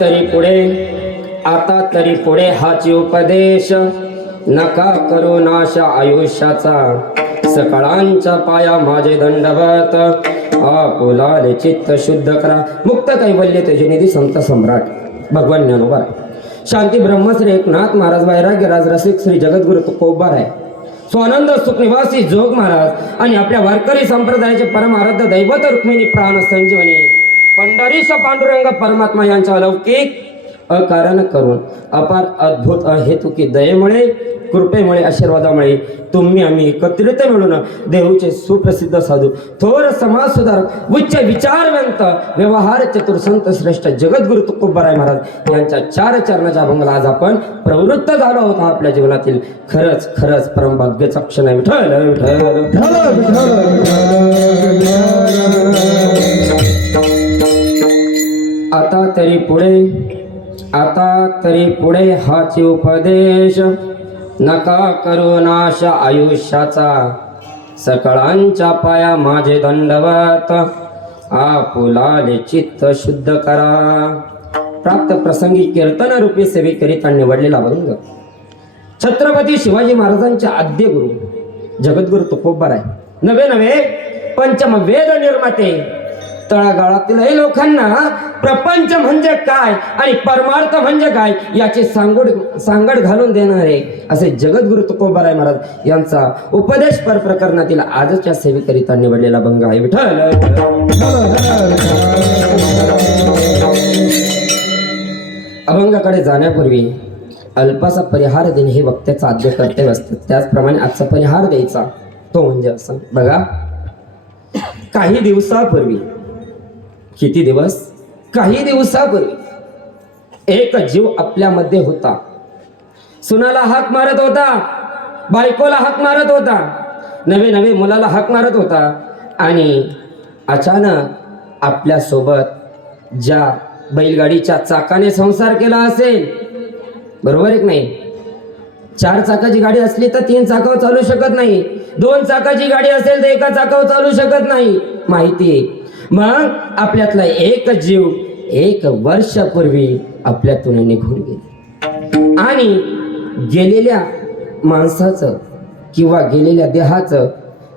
तरी पुढे आता तरी पुढे हाची उपदेश नका करू नाश आयुष्याचा सकळांच्या पाया माझे दंडवत आपुलाले चित्त शुद्ध करा. मुक्त कैवल्य तेजनिधी संत सम्राट भगवान ज्ञानोबा शांती ब्रह्मश्री एकनाथ महाराज वैराग्य राज रसिक श्री जगद्गुरु तुकोबार आहे. स्वानंद सुख निवासी जोग महाराज आणि आपल्या वारकरी संप्रदायाचे परम आराध्य दैवत रुक्मिणी प्राण संजीवनी पंढरीश पांडुरंग परमात्मा यांच्या अलौकिक अकारण करून अपार अद्भुत अहेतुकी दयेमुळे कृपेमुळे आशीर्वादामुळे तुम्ही आम्ही एकत्रित मिळून देऊचे सुप्रसिद्ध साधू थोर समाज सुधारक उच्च विचारवंत व्यवहार चतुर संत श्रेष्ठ जगद्गुरु तुकोबाराय महाराज यांच्या चार चरणाच्या अभंगाला आज आपण प्रवृत्त झालो आहोत. आपल्या जीवनातील खरंच खरंच परम भाग्याचा क्षण आहे. विठ्ठल विठ्ठल आता तरी पुढे हाची उपदेश नका करू नाश आयुष्याचा सकळांच्या पाया माझे दंडवत आपुलाले चित्त शुद्ध करा. प्राप्त प्रसंगी कीर्तन रूपी सेवे करिता निवडलेला अभंग छत्रपती शिवाजी महाराजांचे आद्य गुरु जगद्गुरु तुकोबाराय नवे नवे पंचम वेद निर्माते तळागाळातील लोकांना प्रपंच म्हणजे काय आणि परमार्थ म्हणजे काय याची सांगड घालून देणारे असे जगद्गुरु तुकोबाराय महाराज यांचा उपदेश पर प्रकरणातील आजच्या सेवेकरिता निवडलेला अभंग आहे. विठ्ठल अभंगाकडे जाण्यापूर्वी अल्पासा परिहार देणे हे वक्त्याचं आद्य कर्तव्य असतं. त्याचप्रमाणे आजचा परिहार द्यायचा तो म्हणजे असं बघा. काही दिवसापूर्वी किती दिवस काही दिवसापूर्वी एक जीव आपल्यामध्ये होता. सुनाला हाक मारत होता, बायकोला हाक मारत होता, नवे नवे मुलाला हाक मारत होता आणि अचानक आपल्या सोबत ज्या बैलगाडीच्या चाकाने संसार केला असेल, बरोबर आहे की नाही? 4 चाकाची गाडी असली तर 3 चाकावर चालू शकत नाही, 2 चाकाची गाडी असेल तर 1 चाकावर चालू शकत नाही, माहिती आहे. मग आपल्यातला एक जीव 1 वर्षापूर्वी आपल्यातून निघून गेला आणि गेलेल्या माणसाचं किंवा गेलेल्या देहाचं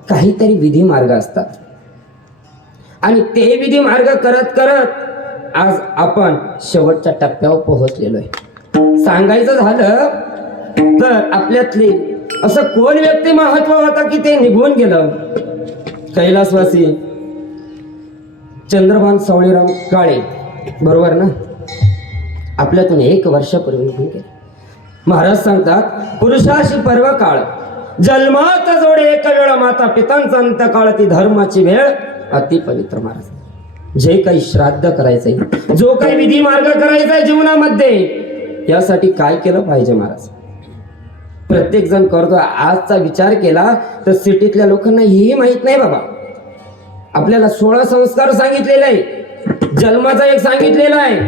काहीतरी विधी मार्ग असतात आणि ते विधी मार्ग करत करत आज आपण शेवटच्या टप्प्यावर पोहोचलेलो आहे. सांगायचं झालं तर आपल्यातले असं कोण व्यक्ती महत्व होता की ते निघून गेलं? कैलासवासी चंद्रभान सावळीराम काळे, बरोबर ना? आपल्यातून 1 वर्षापूर्वी निघून गेले. महाराज सांगतात पुरुषाशी पर्व काळ जन्मात जोडे एक वेळ माता पितांचा अंत काळ ती धर्माची वेळ अति पवित्र. महाराज जे काही श्राद्ध करायचंय, जो काही विधी मार्ग करायचाय जीवनामध्ये, यासाठी काय केलं पाहिजे? महाराज प्रत्येक जण करतो. आजचा विचार केला तर सिटीतल्या लोकांना हेही माहित नाही बाबा. आपल्याला 16 संस्कार सांगितलेले आहे, जन्माचा एक सांगितलेला आहे,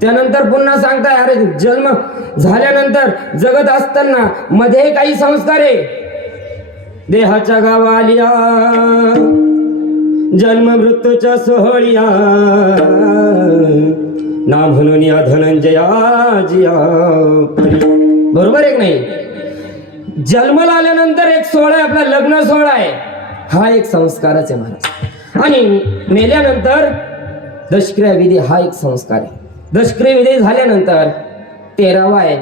त्यानंतर पुन्हा सांगताय अरे जन्म झाल्यानंतर जगत असताना मध्ये काही संस्कार आहे. देहाच्या गावालिया जन्म मृत्यूच्या सोहळिया ना म्हणून या धनंजया जिया, बरोबर आहे की नाही? जन्माला आल्यानंतर एक सोहळा आहे, आपला लग्न सोहळा आहे, हा एक संस्कारच आहे महाराज. आणि मेल्यानंतर दशक्रिया विधी हा एक संस्कार आहे. दशक्रिया विधी झाल्यानंतर 13वा आहे,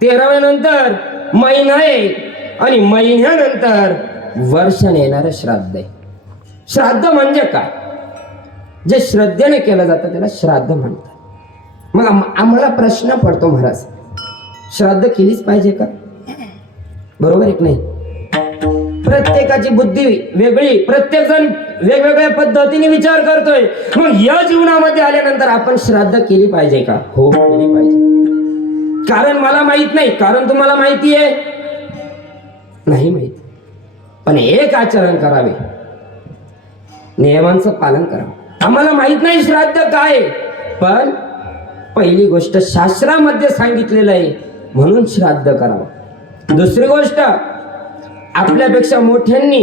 13व्या नंतर महिना आहे आणि महिन्यानंतर वर्षाने येणारं श्राद्ध आहे. श्राद्ध म्हणजे काय? जे श्रद्धेने केलं जातं त्याला श्राद्ध म्हणतात. मग आम्हाला प्रश्न पडतो महाराज, श्राद्ध केलीच पाहिजे का? बरोबर आहे की नाही? प्रत्येकाची बुद्धी वेगळी, प्रत्येक जण वेगवेगळ्या पद्धतीने विचार करतोय. मग या जीवनामध्ये आल्यानंतर आपण श्राद्ध केली पाहिजे का? हो, केली पाहिजे. कारण मला माहित नाही, कारण तुम्हाला माहिती आहे नाही माहित, पण एक आचरण करावे, नियमांचं पालन करावं. आम्हाला माहित नाही श्राद्ध काय, पण पहिली गोष्ट शास्त्रामध्ये सांगितलेलं आहे म्हणून श्राद्ध करावं. दुसरी गोष्ट आपल्यापेक्षा मोठ्यांनी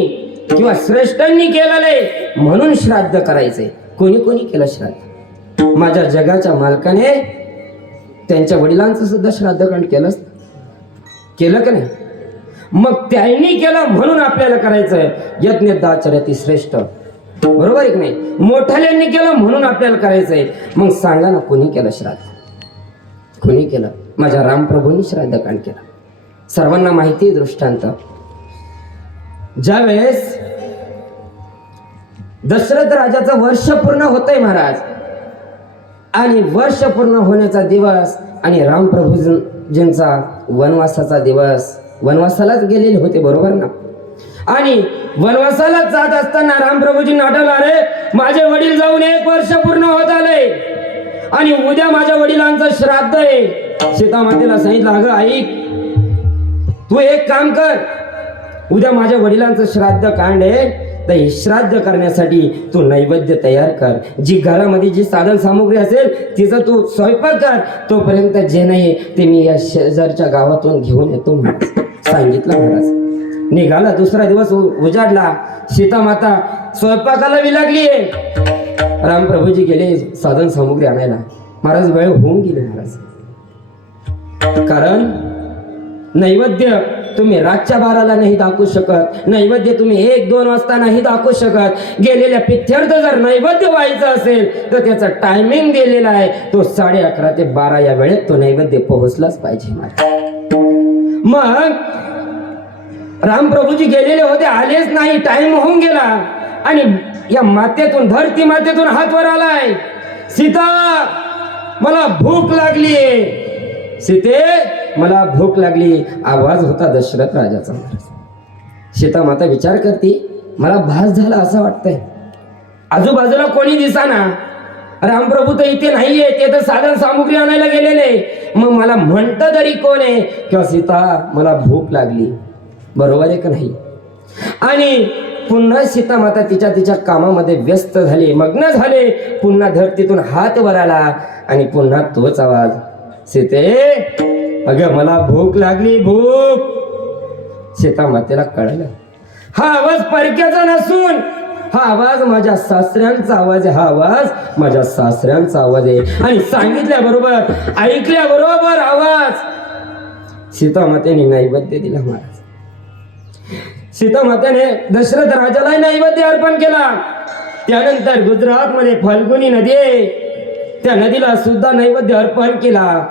किंवा श्रेष्ठांनी केलेलं आहे म्हणून श्राद्ध करायचंय. कोणी कोणी केलं श्राद्ध? माझ्या जगाच्या मालकाने त्यांच्या वडिलांचं सुद्धा श्राद्धकांड केलं का नाही? मग त्यांनी केलं म्हणून आपल्याला करायचंय. यज्ञ दाचर्यति श्रेष्ठ, बरोबर आहे की नाही? मोठ्याल्यांनी केलं म्हणून आपल्याला करायचंय. मग सांगा ना, कोणी केलं श्राद्ध? कोणी केलं? माझ्या रामप्रभूंनी श्राद्धकांड केलं. सर्वांना माहिती आहे दृष्टांत. ज्यावेळेस दशरथ राजाचं वर्ष पूर्ण होतंय महाराज, आणि वर्ष पूर्ण होण्याचा दिवस आणि रामप्रभूजींचा वनवासाचा दिवस, वनवासालाच गेलेले होते, बरोबर ना? आणि वनवासाला जात असताना रामप्रभूजींना आठवलं, अरे माझे वडील जाऊन 1 वर्ष पूर्ण होत आले आणि उद्या माझ्या वडिलांचं श्राद्ध आहे. सीतामातेला सांगितलं, अगं ऐक, तू एक काम कर, उद्या माझ्या वडिलांचं श्राद्ध कांड आहे, तर हे श्राद्ध करण्यासाठी तू नैवेद्य तयार कर. जी घरामध्ये जी साधन सामुग्री असेल तिचा तू स्वयंपाक कर. तोपर्यंत जे नाही ते मी या शेजारच्या गावातून घेऊन येतो महाराज. सांगितलं महाराज. निघाला. दुसरा दिवस उजाडला. सीतामाता स्वयंपाकाला बी लागलीये. रामप्रभूजी गेले साधन सामुग्री आणायला. महाराज वेळ होऊन गेली महाराज. कारण नैवेद्य तुम्ही रातच्या 12ला नाही दाखवू शकत. नैवेद्य तुम्ही 1-2 वाजता नाही दाखवू शकत. गेलेल्या पित्यर्थ जर नैवेद्य व्हायचं असेल तर त्याचा टायमिंग दिलेला आहे. तो 11:30 ते 12 या वेळेत तो नैवेद्य पोहोचलाच पाहिजे. मग रामप्रभूजी गेलेले होते, आलेच नाही. टाइम होऊन गेला आणि या मातेतून, धरती मातेतून हात वर आलाय, सीता मला भूक लागलीये. सीते मला भूक लागली. आवाज होता दशरथ राजाचा. सीता माता विचार करते, मला भास झाला असं वाटतंय. आजूबाजूला कोणी दिसाना. रामप्रभू तर इथे नाहीये, ते तर साधन सामुग्री आणायला गेलेले. मग मला म्हणतं तरी कोण आहे किंवा सीता मला भूक लागली, बरोबर आहे का नाही? आणि पुन्हा सीता माता तिच्या कामामध्ये व्यस्त झाली, मग्न झाले. पुन्हा धरतीतून हात वर आला आणि पुन्हा तोच आवाज, सीते अगं मला भूक लागली, भूक. सीता मातेला कळलं, हा आवाज परक्याचा नसून हा आवाज माझ्या सासऱ्यांचा आवाज आहे. हा आवाज माझ्या सासऱ्यांचा आवाज आहे. आणि सांगितल्याबरोबर, ऐकल्याबरोबर आवाज सीता मातेने नैवेद्य दिला महाराज. सीता मातेने दशरथ राजाला नैवेद्य अर्पण केला. त्यानंतर गुजरात मध्ये फाल्गुनी नदी आहे, त्या नदीला सुद्धा नैवेद्य अर्पण केला.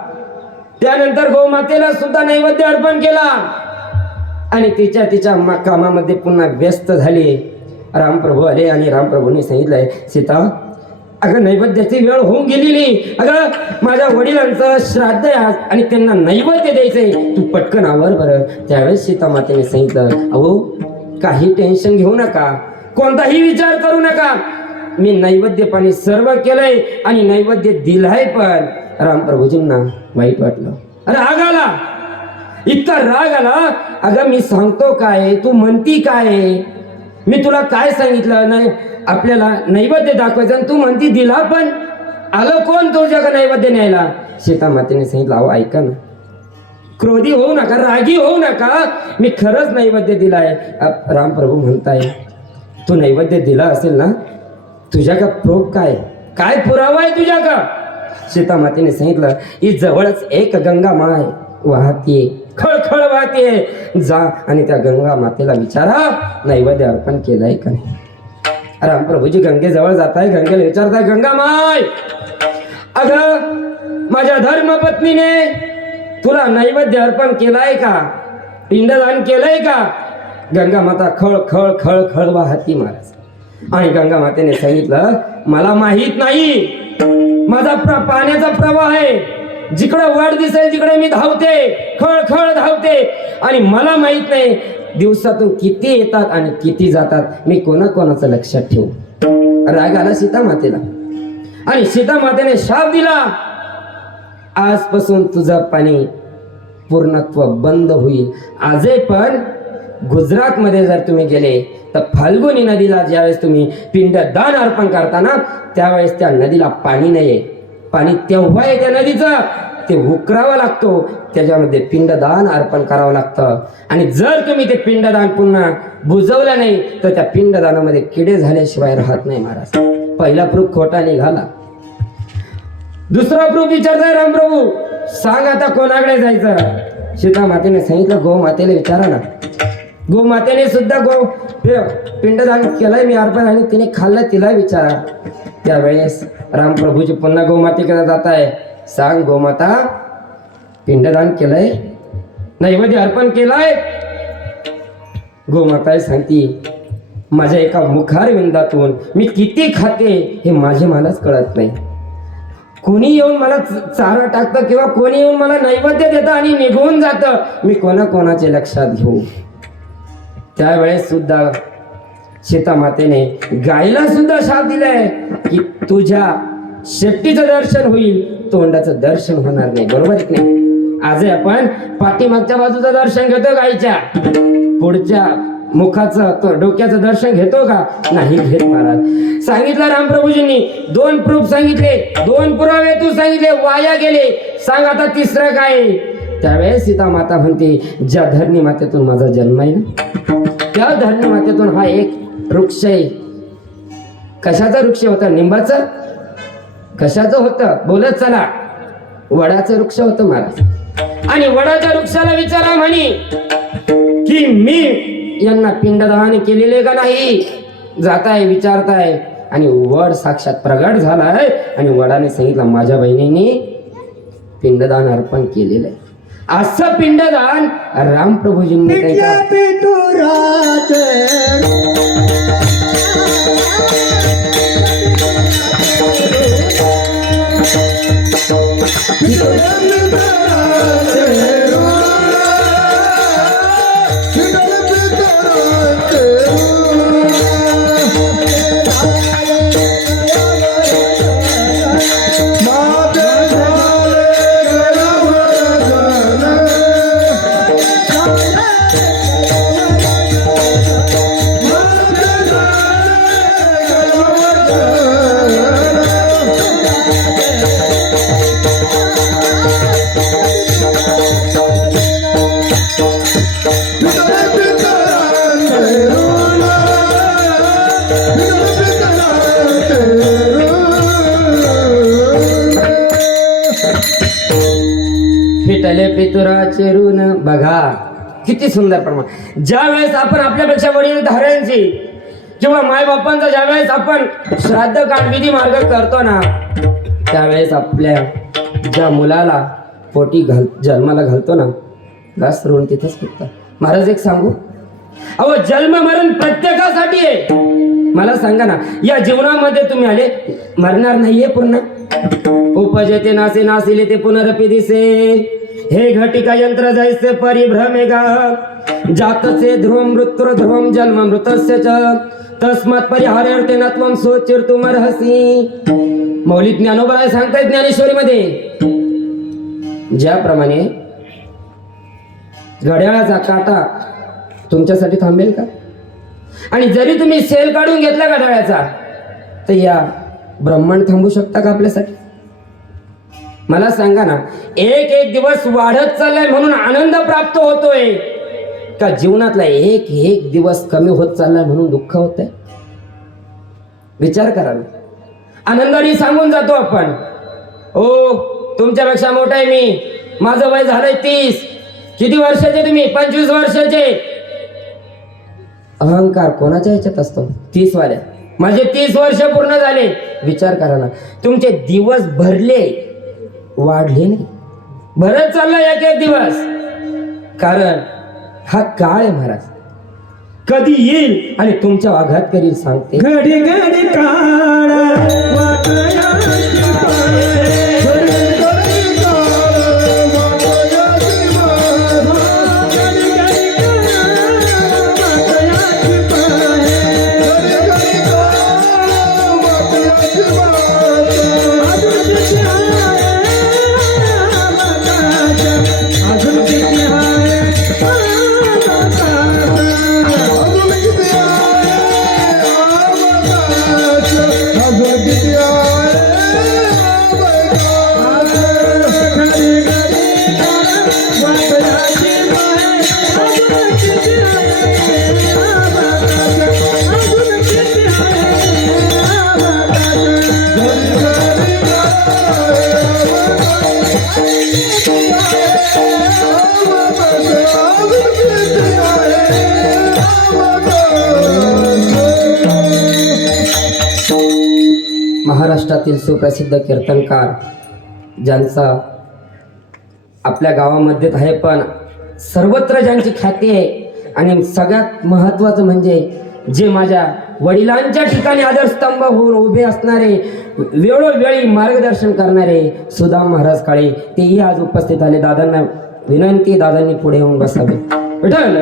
त्यानंतर गोमातेला सुद्धा नैवेद्य अर्पण केला आणि तिच्या कामामध्ये पुन्हा व्यस्त झाली. रामप्रभू आले आणि रामप्रभूंनी सांगितलंय, सीता अगं नैवेद्याची वेळ होऊन गेलेली. अगं माझ्या वडिलांचं श्राद्ध आहे आज आणि त्यांना नैवेद्य द्यायचंय, तू पटकन आवर बरं. त्यावेळेस सीता मातेने सांगितलं, अहो काही टेन्शन घेऊ नका, कोणताही विचार करू नका. मी नैवेद्य पाणी सर्व केलंय आणि नैवेद्य दिलाय. पण रामप्रभूजींना वाईट वाटलं. अरे राग आला, इतका राग आला. अगं मी सांगतो काय, तू म्हणती काय? मी तुला काय सांगितलं नाही, आपल्याला नैवेद्य दाखवायचं आणि तू म्हणती दिला. पण आलं कोण तुझ्याकडे नैवेद्य न्यायला? सीता मातेने सांगितलं, अहो ऐका ना, क्रोधी होऊ नका, रागी होऊ नका, मी खरंच नैवेद्य दिलाय. रामप्रभू म्हणताय, तू नैवेद्य दिला असेल ना, तुझ्या का प्रूफ काय पुरावा आहे तुझ्या का? सीता मातेने सांगितलं, ही जवळच एक गंगा माय वाहतीये, खळखळ वाहतीये. जा आणि त्या गंगा मातेला विचारा नैवेद्य अर्पण केलंय का नाही. रामप्रभूजी गंगेजवळ जात आहे. गंगेला विचारताय, गंगा माय अगं माझ्या धर्मपत्नीने तुला नैवेद्य अर्पण केलाय का, पिंडदान केलंय का? गंगा माता खळ खळ खळ खळ वाहती महाराज. आणि गंगा मातेने सांगितलं, मला माहित नाही, माझा पाण्याचा प्रवाह आहे, जिकडे वाट दिसेल तिकडे मी धावते, खळ खळ धावते. आणि मला माहित नाही दिवसातून किती येतात आणि किती जातात, मी कोणाकोणाचं लक्षात ठेवू. राग आला सीता मातेला आणि सीता मातेने शाप दिला, आजपासून तुझं पाणी पूर्णत्व बंद होईल. आजही पण गुजरात मध्ये जर तुम्ही गेले तर फाल्गुनी नदीला ज्यावेळेस तुम्ही पिंडदान अर्पण करताना त्यावेळेस त्या नदीला पाणी नाहीये. पाणी तेव्हा आहे त्या नदीचं, ते उकरावं लागतो, त्याच्यामध्ये पिंडदान अर्पण करावं लागतं. आणि जर तुम्ही ते पिंडदान पुन्हा बुजवलं नाही तर त्या पिंडदानामध्ये किडे झाल्याशिवाय राहत नाही महाराज. पहिला प्रूफ खोटा निघाला. दुसरा प्रूफ विचारताय रामप्रभू, सांग आता कोणाकडे जायचं? सीता मातेने सांगितलं गो मातेला विचारा ना. गो मातेने सुद्धा पिंडदान केलंय मी अर्पण, आणि तिने खाल्लं, तिला विचारा. त्यावेळेस रामप्रभूजी पुन्हा गोमातेकडे जात आहे. सांग गोमाता, पिंडदान केलंय, नैवेद्य अर्पण केलंय? गोमाता सांगती, माझ्या एका मुखार विंदातून मी किती खाते हे माझे मलाच कळत नाही. कोणी येऊन मला चारा टाकतं किंवा कोणी येऊन मला नैवेद्य देतं आणि निघून जातं, मी कोणाकोणाचे लक्षात घेऊ? त्यावेळेस सुद्धा सीता मातेने गायला सुद्धा शाप दिलाय की तुझ्या शेपटीचं दर्शन होईल, तोंडाचं दर्शन होणार नाही. बरोबर आहे की नाही? आज आपण पाठीमागच्या बाजूचं दर्शन घेतो गायच्या, पुढच्या मुखाचं तो डोक्याचं दर्शन घेतो का? नाही घेत महाराज. सांगितलं रामप्रभूजींनी, दोन प्रूफ सांगितले, दोन पुरावे तू सांगितले, वाया गेले. सांग आता तिसरं काय? त्यावेळेस सीता माता म्हणते, ज्या धरणी मातेतून माझा जन्म आहे ना, त्या धरणी मातेतून हा एक वृक्ष आहे. कशाचा वृक्ष होता? निंबाचं? कशाचं होतं? बोलत चला. वडाचं वृक्ष होतं महाराज. आणि वडाच्या वृक्षाला विचारा म्हणे की मी यांना पिंडदान केलेले का नाही? जाताय विचारताय, आणि वड साक्षात प्रगट झालाय, आणि वडाने सांगितलं माझ्या बहिणींनी पिंडदान अर्पण केलेलं आहे. असं पिंडदान रामप्रभूजींनी फिटले पितुराचे ऋण. बघा किती सुंदर प्रमाण. ज्या वेळेस आपण आपल्यापेक्षा वडील धाऱ्यांची किंवा मायबापांचा ज्या वेळेस आपण श्राद्ध कांडविधी मार्ग करतो ना, त्यावेळेस आपल्या ज्या मुलाला पोटी जन्माला घालतो ना, बस ऋण तिथंच फुटतं. महाराज एक सांगू, अहो जन्म मरण प्रत्येकासाठी आहे. मला सांगा ना, या जीवनामध्ये तुम्ही आले, मरणार नाहीये पुन्हा? उपजते नासे नासिले ते पुनरपि दिसे, हे घटिका यंत्र जैसे परिभ्रमे गा, जातसे ध्रुवम मृत्युर ध्रुवम जन्म मृतस्य च, तस्मात् परिहार्यर्थेन त्वं सोचिर्तुमर्हसि. मौली ज्ञानोबा सांगतायत ज्ञानेश्वरीमध्ये, ज्याप्रमाणे घड्याळाचा काटा तुमच्यासाठी थांबेल का? आणि जरी तुम्ही सेल काढून घेतला घड्याळाचा, तर या ब्रह्मांड थांबू शकता का आपल्यासाठी? मला सांगा ना, एक एक दिवस वाढत चाललाय म्हणून आनंद प्राप्त होतोय का जीवनातला एक एक दिवस कमी होत चाललाय म्हणून दुःख होतंय? विचार करा ना. आनंदाने सांगून जातो आपण, ओ तुमच्यापेक्षा मोठा आहे मी, माझं वय झालंय 30. किती वर्षाचे तुम्ही? 25 वर्षाचे. अहंकार कोणाच्या ह्याच्यात असतो? 30 वाल्या. माझे 30 वर्ष पूर्ण झाले. विचार करा ना, तुमचे दिवस भरले, वाढले नाही, भरत चालला एक एक दिवस. कारण हा काळ आहे महाराज, कधी येईल आणि तुमच्या आघात करील सांगते. घडी घडी काळ महाराष्ट्रातील सुप्रसिद्ध कीर्तनकार ज्यांचा आपल्या गावामध्ये आहे पण सर्वत्र ज्यांची ख्याती आहे आणि सगळ्यात महत्त्वाचं म्हणजे जे माझ्या वडिलांच्या ठिकाणी आदरस्तंभ होऊन उभे असणारे वेळोवेळी मार्गदर्शन करणारे सुदाम महाराज काळे तेही आज उपस्थित आले. दादांना विनंती, दादांनी पुढे येऊन बसावे. विठ्ठल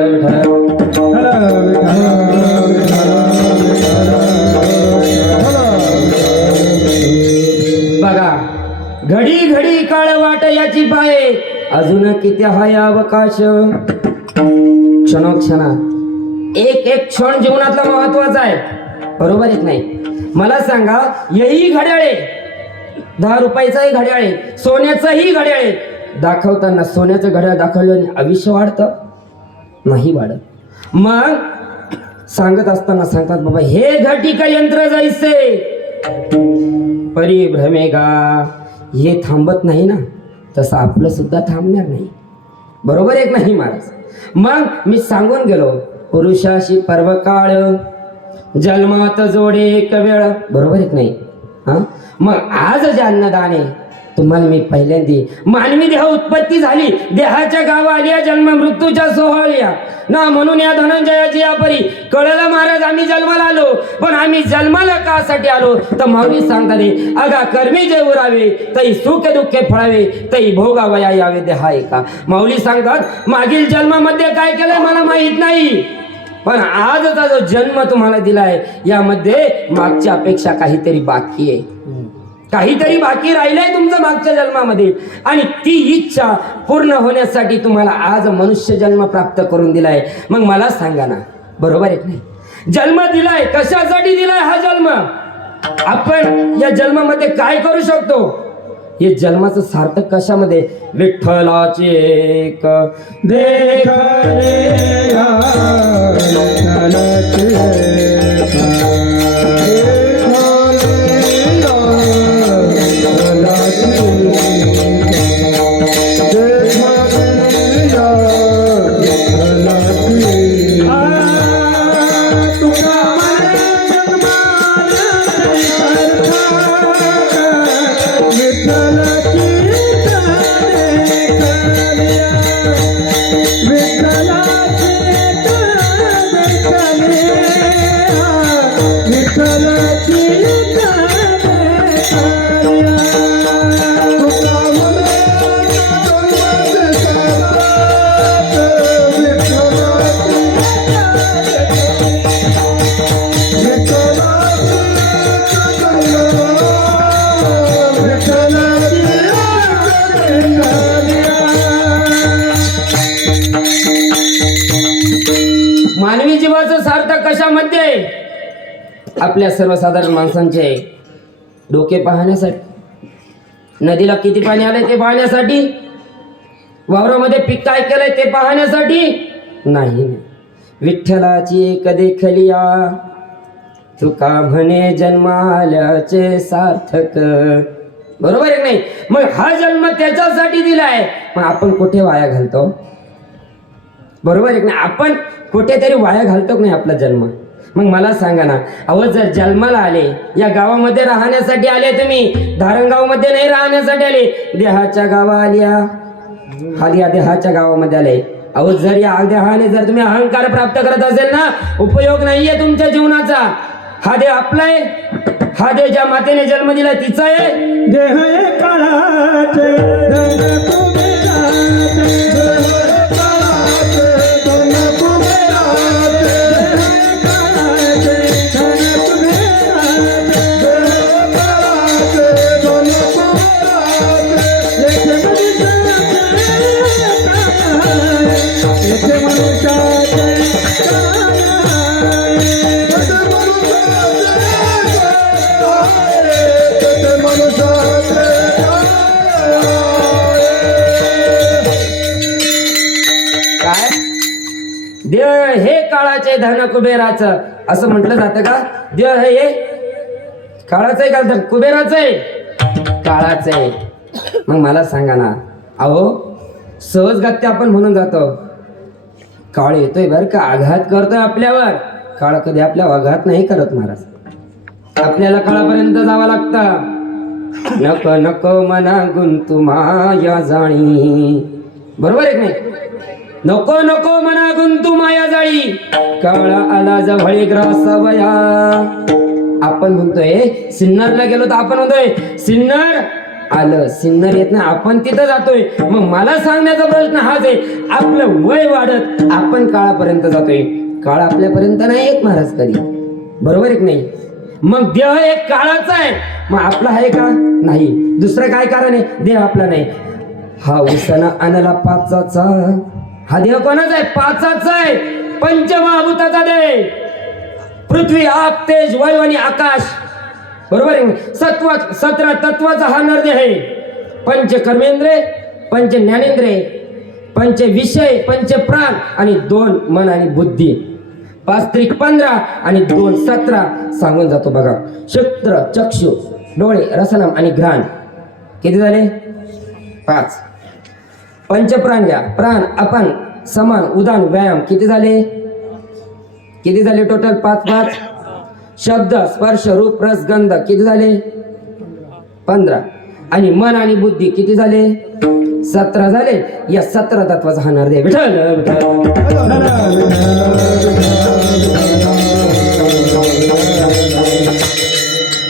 बघा, घडी घडी काळ वाट याची पाय, अजून किती हाय अवकाश. क्षणोक्षणा एक एक क्षण जीवनातला महत्वाचा आहे, बरोबर आहे नाही? मला सांगा, यही घड्याळे 10 रुपयाचाही घड्याळे, सोन्याचंही घड्याळे दाखवताना सोन्याचं घड्याळ दाखवल्याने आयुष्य वाढतं नाही वाढत. मग सांगत असताना सांगतात बाबा हे घटिका यंत्र जैसे परिभ्रमेगा, हे थांबत नाही ना, तसं आपलं सुद्धा थांबणार नाही, बरोबर एक नाही महाराज? मग मी सांगून गेलो, पुरुषाशी पर्वकाळ जन्मात जोडे एक वेळ, बरोबर एक नाही? हा, मग आज जे अन्नदान आहे तुम्हाला मी पहिल्यांदा मानवी देह उत्पत्ती झाली, देहाच्या गावा आल्या, जन्म मृत्यूच्या सोहळ्या ना, म्हणून या धनंजयाची या परी कळलं महाराज आम्ही जन्माला आलो. पण आम्ही जन्माला कासाठी आलो तर माऊली सांगताले, अगा कर्मी जे उरावे तई सुख दुःखे फळावे, तई भोगावया यावे देहा एका. माऊली सांगतात मागील जन्मामध्ये काय केलंय मला माहित नाही, पण आजचा जो जन्म तुम्हाला दिलाय यामध्ये मागच्या अपेक्षा काहीतरी बाकी आहे, काहीतरी बाकी राहिलंय तुमचं मागच्या जन्मामध्ये, आणि ती इच्छा पूर्ण होण्यासाठी तुम्हाला आज मनुष्य जन्म प्राप्त करून दिलाय. मग मला सांगा ना, बरोबर आहे नाही? जन्म दिलाय कशासाठी दिलाय हा जन्म? आपण या जन्मामध्ये काय करू शकतो? हे जन्माचं सार्थक कशामध्ये? विठ्ठलाचे एक देखणे मानवी जीवाचं सार्थक कशामध्ये? आपल्या सर्वसाधारण माणसांचे डोके पाहण्यासाठी, नदीला किती पाणी आलंय ते पाहण्यासाठी, वावरामध्ये पीक काय केलंय ते पाहण्यासाठी नाही. विठ्ठलाची एक देखलिया तुका म्हणे जन्माल्याचे सार्थक, बरोबर आहे नाही? मग हा जन्म त्याच्यासाठी दिलाय, मग आपण कुठे वाया घालतो? बरोबर आहे नाही? आपण कुठेतरी वाया घालतो नाही आपला जन्म. मग मला सांगा ना, अहो जर जन्माला आले, या गावामध्ये राहण्यासाठी आले, तुम्ही धारणगाव मध्ये नाही राहण्यासाठी आले, देहाच्या गावा आल्या, हा देहाच्या गावामध्ये आले. अहो जर या देहाने जर तुम्ही अहंकार प्राप्त करत असेल ना, उपयोग नाहीये तुमच्या जीवनाचा. हा देह आपला आहे, हा देह ज्या मातेने जन्म दिला तिचा आहे. देह काळाचे देह हे काळाचे धन कुबेराचं असं म्हटलं जातं का? देह हे काळाचं आहे का धन कुबेराचं आहे? काळाचं आहे. मग मला सांगा ना, अहो सहजगत्या आपण म्हणून जातो काळ येतोय बरं का, आघात करतोय आपल्यावर. काळ कधी आपल्यावर आघात नाही करत महाराज, आपल्याला काळापर्यंत जावं लागतं. नको नको मना गुंतू माया जाणी. बरोबर आहे की नाही? नको नको मना गुंतू माया जाळी, काळा आला जवळी ग्रासावया. आपण म्हणतोय सिन्नरला गेलो तर आपण म्हणतोय सिन्नर आलं, सिन्नर येत नाही, आपण तिथं जातोय. मग मला सांगण्याचा प्रश्न हाच आहे, आपलं वय वाढत आपण काळापर्यंत जातोय, काळ आपल्यापर्यंत नाही येत महाराज कधी. बरोबर आहे की नाही? मग देह एक काळाचा आहे, मग आपला आहे का? नाही. दुसरं काय कारण आहे? देह आपला नाही. हा उसना आणला पाचाचा, हा देह कोणाचा आहे? पाचाचा आहे. पंचमहाभूताचा देह, पृथ्वी आप तेज वायू आणि आकाश. बरोबर आहे? 17 तत्वाचा हा नरदेह आहे. पंच कर्मेंद्रे, पंच ज्ञानेंद्रे, पंच विषय, पंच प्राण आणि 2 मन आणि बुद्धी. 5 त्रिक 15 आणि 2 17 सांगून जातो बघा. शुक्र, चक्षु, डोळे, रसनम आणि घ्राण किती झाले? 5. पंचप्राण घ्या, प्राण, अपन, समान, उदान, व्यायाम किती झाले? किती झाले टोटल? 5. शब्द, स्पर्श, रूप, रस, गंध किती झाले? 15. आणि मन आणि बुद्धी किती झाले? 17 झाले. या 17 तत्वाचा हा नरदेह. विठ्ठल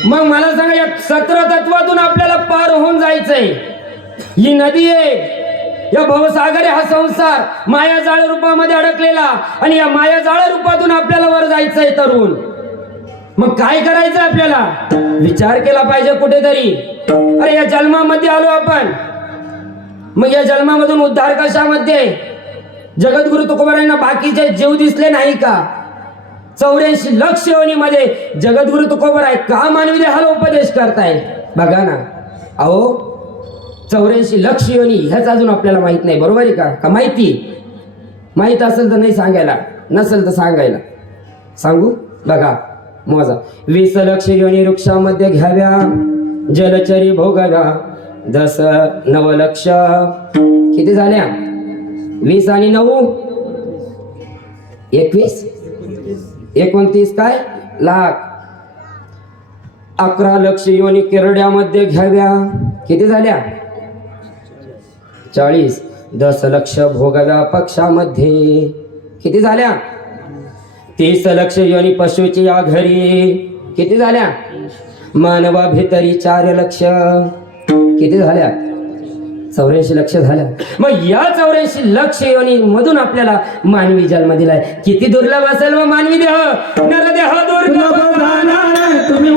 मग मला सांगा, या 17 तत्वातून आपल्याला पार होऊन जायचंय. ही नदी आहे, या भवसागरे हा संसार माया जाळ रूपामध्ये अडकलेला, आणि या माया जाळ रूपातून आपल्याला वर जायचंय तरुण. मग काय करायचं आपल्याला? विचार केला पाहिजे कुठेतरी. अरे या जन्मामध्ये आलो आपण, मग या जन्मामधून उद्धार कशामध्ये? जगद्गुरु तुकोबारायांना बाकीचे जीव दिसले नाही का? 84 लक्ष योनीमध्ये जगद्गुरु तुकोबाराय का मानवी देहाला उपदेश करताय? बघा ना. अहो 84 लक्ष योनी ह्याच अजून आपल्याला माहित नाही. बरोबर आहे का? का माहिती? माहित असेल तर नाही सांगायला, नसेल तर सांगायला. सांगू? बघा मोजा. 20 लक्ष योनी वृक्षामध्ये घ्याव्या, जलचरी भोगाव्या 10 9 किती झाल्या? 20 आणि 9 21 29 काय? लाख. 11 लक्ष योनी केरड्यामध्ये घ्याव्या किती झाल्या? 40. 10 लक्ष भोगाव्या पक्षामध्ये किती झाल्या? 30 लक्ष योनी पशुची या घरी किती झाल्या? मानवा भितरी 4 लक्ष किती झाल्या? 84 लक्ष झाल्या. मग या 84 लक्ष योनी मधून आपल्याला मानवी जन्म दिलाय. किती दुर्लभ असेल व मानवी देह. नरदेह दुर्लभ तुम्ही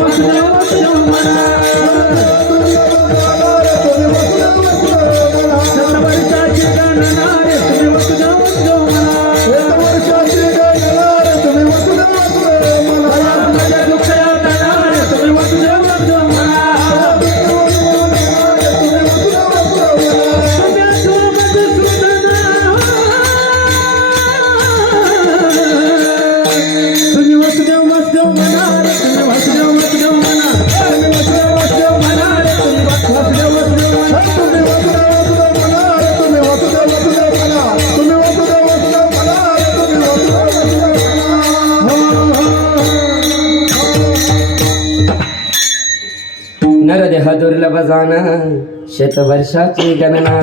नरदेह दुर्लभ जाणा, शतवर्षाची गणना,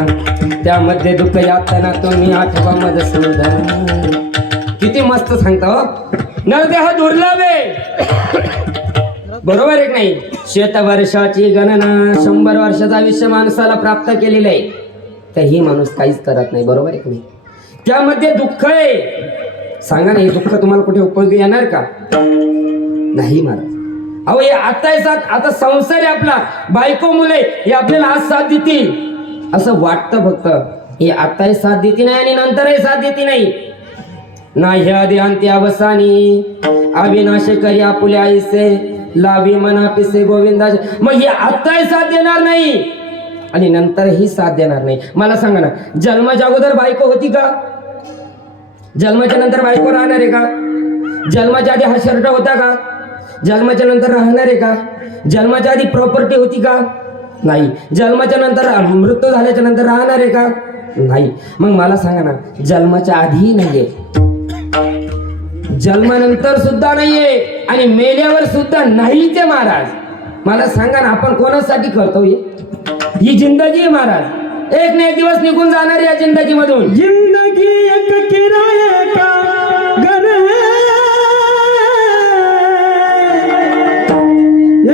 त्यामध्ये दुःख यातना तुम्ही 8वा मधुसूदन. किती मस्त सांगता हो. नरदेह दुर्लभ आहे. बरोबर आहे की नाही? शतवर्षाची गणना, 100 वर्षाचं आयुष्य माणसाला प्राप्त केलेलं आहे, तर ही माणूस काहीच करत नाही. बरोबर आहे की नाही? त्यामध्ये दुःख आहे. सांगा ना, हे दुःख तुम्हाला कुठे उपयोगी येणार का? नाही महाराज. अहो हे आता संसार आहे आपला, बायको मुले हे आपल्याला आज साथ देतील असं वाटतं. फक्त हे आताही साथ देती नाही आणि नंतरही साथ देती नाही. नाही आधी अंती अवसानी अविनाश करी आपुले आईसे लाभी मना पिसे गोविंदाचे. मग हे आताही साथ देणार नाही आणि नंतरही साथ देणार नाही. मला सांगा ना, जन्माच्या अगोदर बायको होती का? जन्माच्या नंतर बायको राहणार आहे का? जन्माच्या आधी हा शर्ट होता का? जन्माच्या नंतर राहणार आहे का? जन्माच्या आधी प्रॉपर्टी होती का? नाही. जन्माच्या नंतर मृत्यू झाल्याच्या नंतर राहणार आहे का? नाही. मग मला सांगा ना, जन्माच्या आधीही नाहीये, जन्मानंतर सुद्धा नाहीये आणि मेल्यावर सुद्धा नाहीच आहे महाराज. मला सांगा ना, आपण कोणासाठी करतो ही जिंदगी आहे महाराज, एक ना एक दिवस निघून जाणार या जिंदगी मधून. जिंदगी एक किराए का घर है,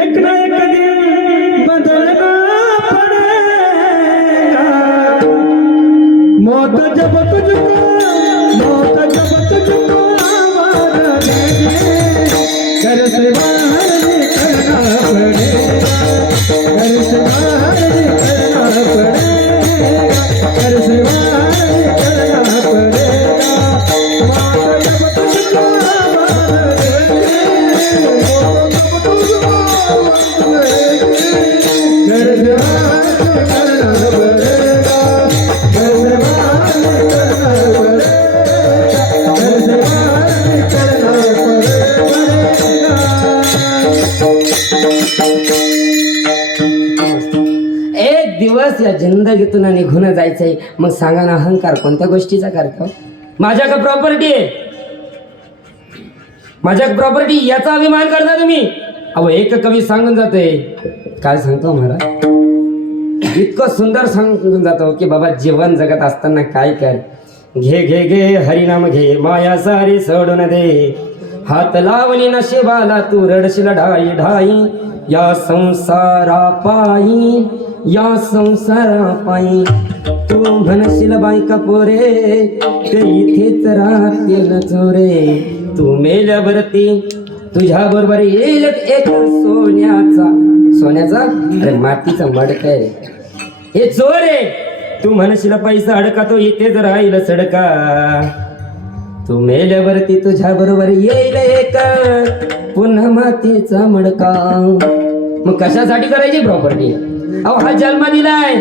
एक ना एक दिन बदलना पड़ेगा. मौत जब तुझको आवाज देगी, घर से बाहर निकलना पड़ेगा, घर से बाहर निकलना पड़ेगा, घर से बाहर निकलना पड़ेगा. मौत जब तुझको आवाज देगी, घर से बाहर निकलना पड़ेगा, घर से बाहर निकलना पड़ेगा, घर से बाहर निकलना पड़ेगा. एक दिवस या जिंदगीतून निघून जायचंय. मग सांगा ना, अहंकार कोणत्या गोष्टीचा करतो? माझ्या का प्रॉपर्टी आहे, माझ्या प्रॉपर्टी याचा अभिमान करता तुम्ही. अहो एक कवी सांगून जाते, काय सांगतो मला, इतकं सुंदर सांगून जातो की बाबा जीवन जगत असताना काय कर, घे घे घे हरिनाम घे, माया सारी सोडून दे, हात लावणी नशिबाला तू रडशील ढाई ढाई, या संसारा पायी, या संसारा पायी, तू म्हणशील बायका पोरे ते इथेच राहतील चोरे, तू मेल्यावरती तुझ्या बरोबर येईल एक सोन्याचा अरे मातीचा मडक आहे, हे चोर आहे. तू म्हणशील पैसा अडका तो इथेच राहील सडका, तू मेल्यावरती तुझ्या बरोबर येईल एक पुन्हा मातीचा मडका. मग कशासाठी करायची प्रॉपर्टी? अहो हा जन्म दिलाय,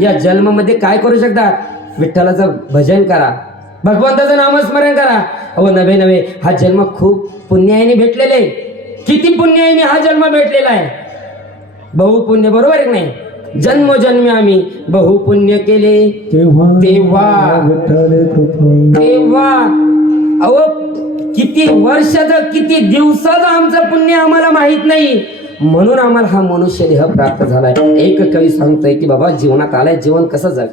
या जन्मामध्ये काय करू शकतात? विठ्ठलाचं भजन करा, भगवंताचं नामस्मरण करा. अहो नवे हा जन्म खूप पुण्याने भेटलेले, किती पुण्याने हा जन्म भेटलेला आहे, बहुपुण्य, बरोबर आहे नाही? जन्मोजन्मी आम्ही बहुपुण्य केले तेव्हा अहो किती वर्षाचं किती दिवसाचं आमचं पुण्य आम्हाला माहित नाही, म्हणून आम्हाला हा मनुष्य देह प्राप्त झालाय. एक कवी सांगतोय की बाबा जीवनात आलाय, जीवन कसं जग,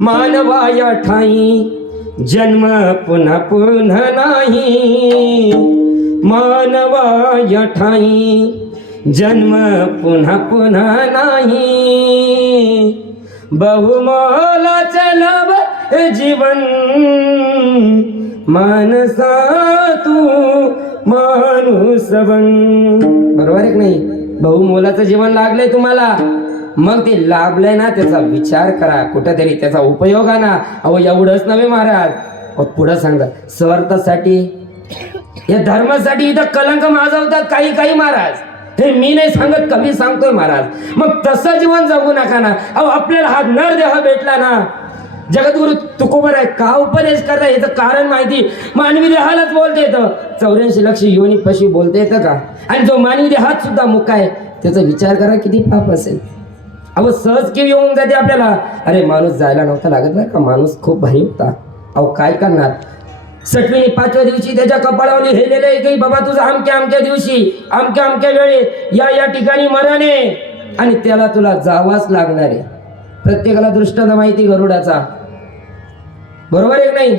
मानवा या ठाई जन्म पुन्हा पुन्हा नाही, मानवा या ठाई जन्म पुन्हा पुन्हा नाही, बहुमोलाचे लाभ जीवन मानसा तू माणूस बन. बरोबर आहे की नाही? बहुमोलाचं जीवन लागलंय तुम्हाला, मग ते लाभलंय ना त्याचा विचार करा, कुठेतरी त्याचा उपयोग आणा. अहो एवढंच नव्हे महाराज, पुढं सांगा, स्वार्थासाठी या धर्मासाठी इथं कलंक माजवतात काही काही महाराज. हे मी नाही सांगत, कमी सांगतोय महाराज. मग तसं जीवन जगू नका ना. अहो आपल्याला हा नरदेह भेटला ना, जगद्गुरु तुकोबर आहे का उपदेश करताय याचं कारण माहिती, मानवी देहालाच बोलता येतं, 84 लक्ष योनी पशी बोलता येतं का? आणि जो मानवी देहात सुद्धा मुका आहे त्याचा विचार करा किती पाप असेल. अहो सहज की येऊन जाते आपल्याला, अरे माणूस जायला नव्हता लागत बरं का, माणूस खूप भारी होता. अहो काय करणार, 6व्या 5व्या दिवशी त्याच्या कपाळावर लिहिलेलं आहे की बाबा तुझं अमक्या दिवशी अमक्या वेळी या ठिकाणी मरण आहे, आणि त्याला तुला जावाच लागणार आहे. प्रत्येकाला दृष्टांत माहिती गरुडाचा, बरोबर आहे नाही?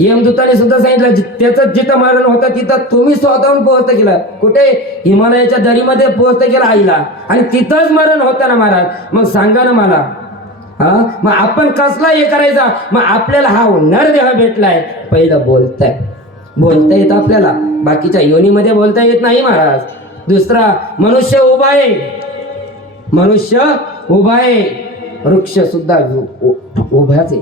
यमदूताने सुद्धा सांगितलं त्याचं जिथं मरण होतं तिथं तुम्ही स्वतःहून पोहोचता केलं. कुठे? हिमालयाच्या दरीमध्ये पोहोचता केलं आईला, आणि तिथंच मरण होतं ना महाराज. मग सांगा ना मला, हा मग आपण कसला हे करायचा? मग आपल्याला हा नरदेह भेटलाय, पहिलं बोलता येत आपल्याला, बाकीच्या योनीमध्ये बोलता येत नाही महाराज. दुसरा, मनुष्य उभा आहे, वृक्ष सुद्धा उभाच आहे,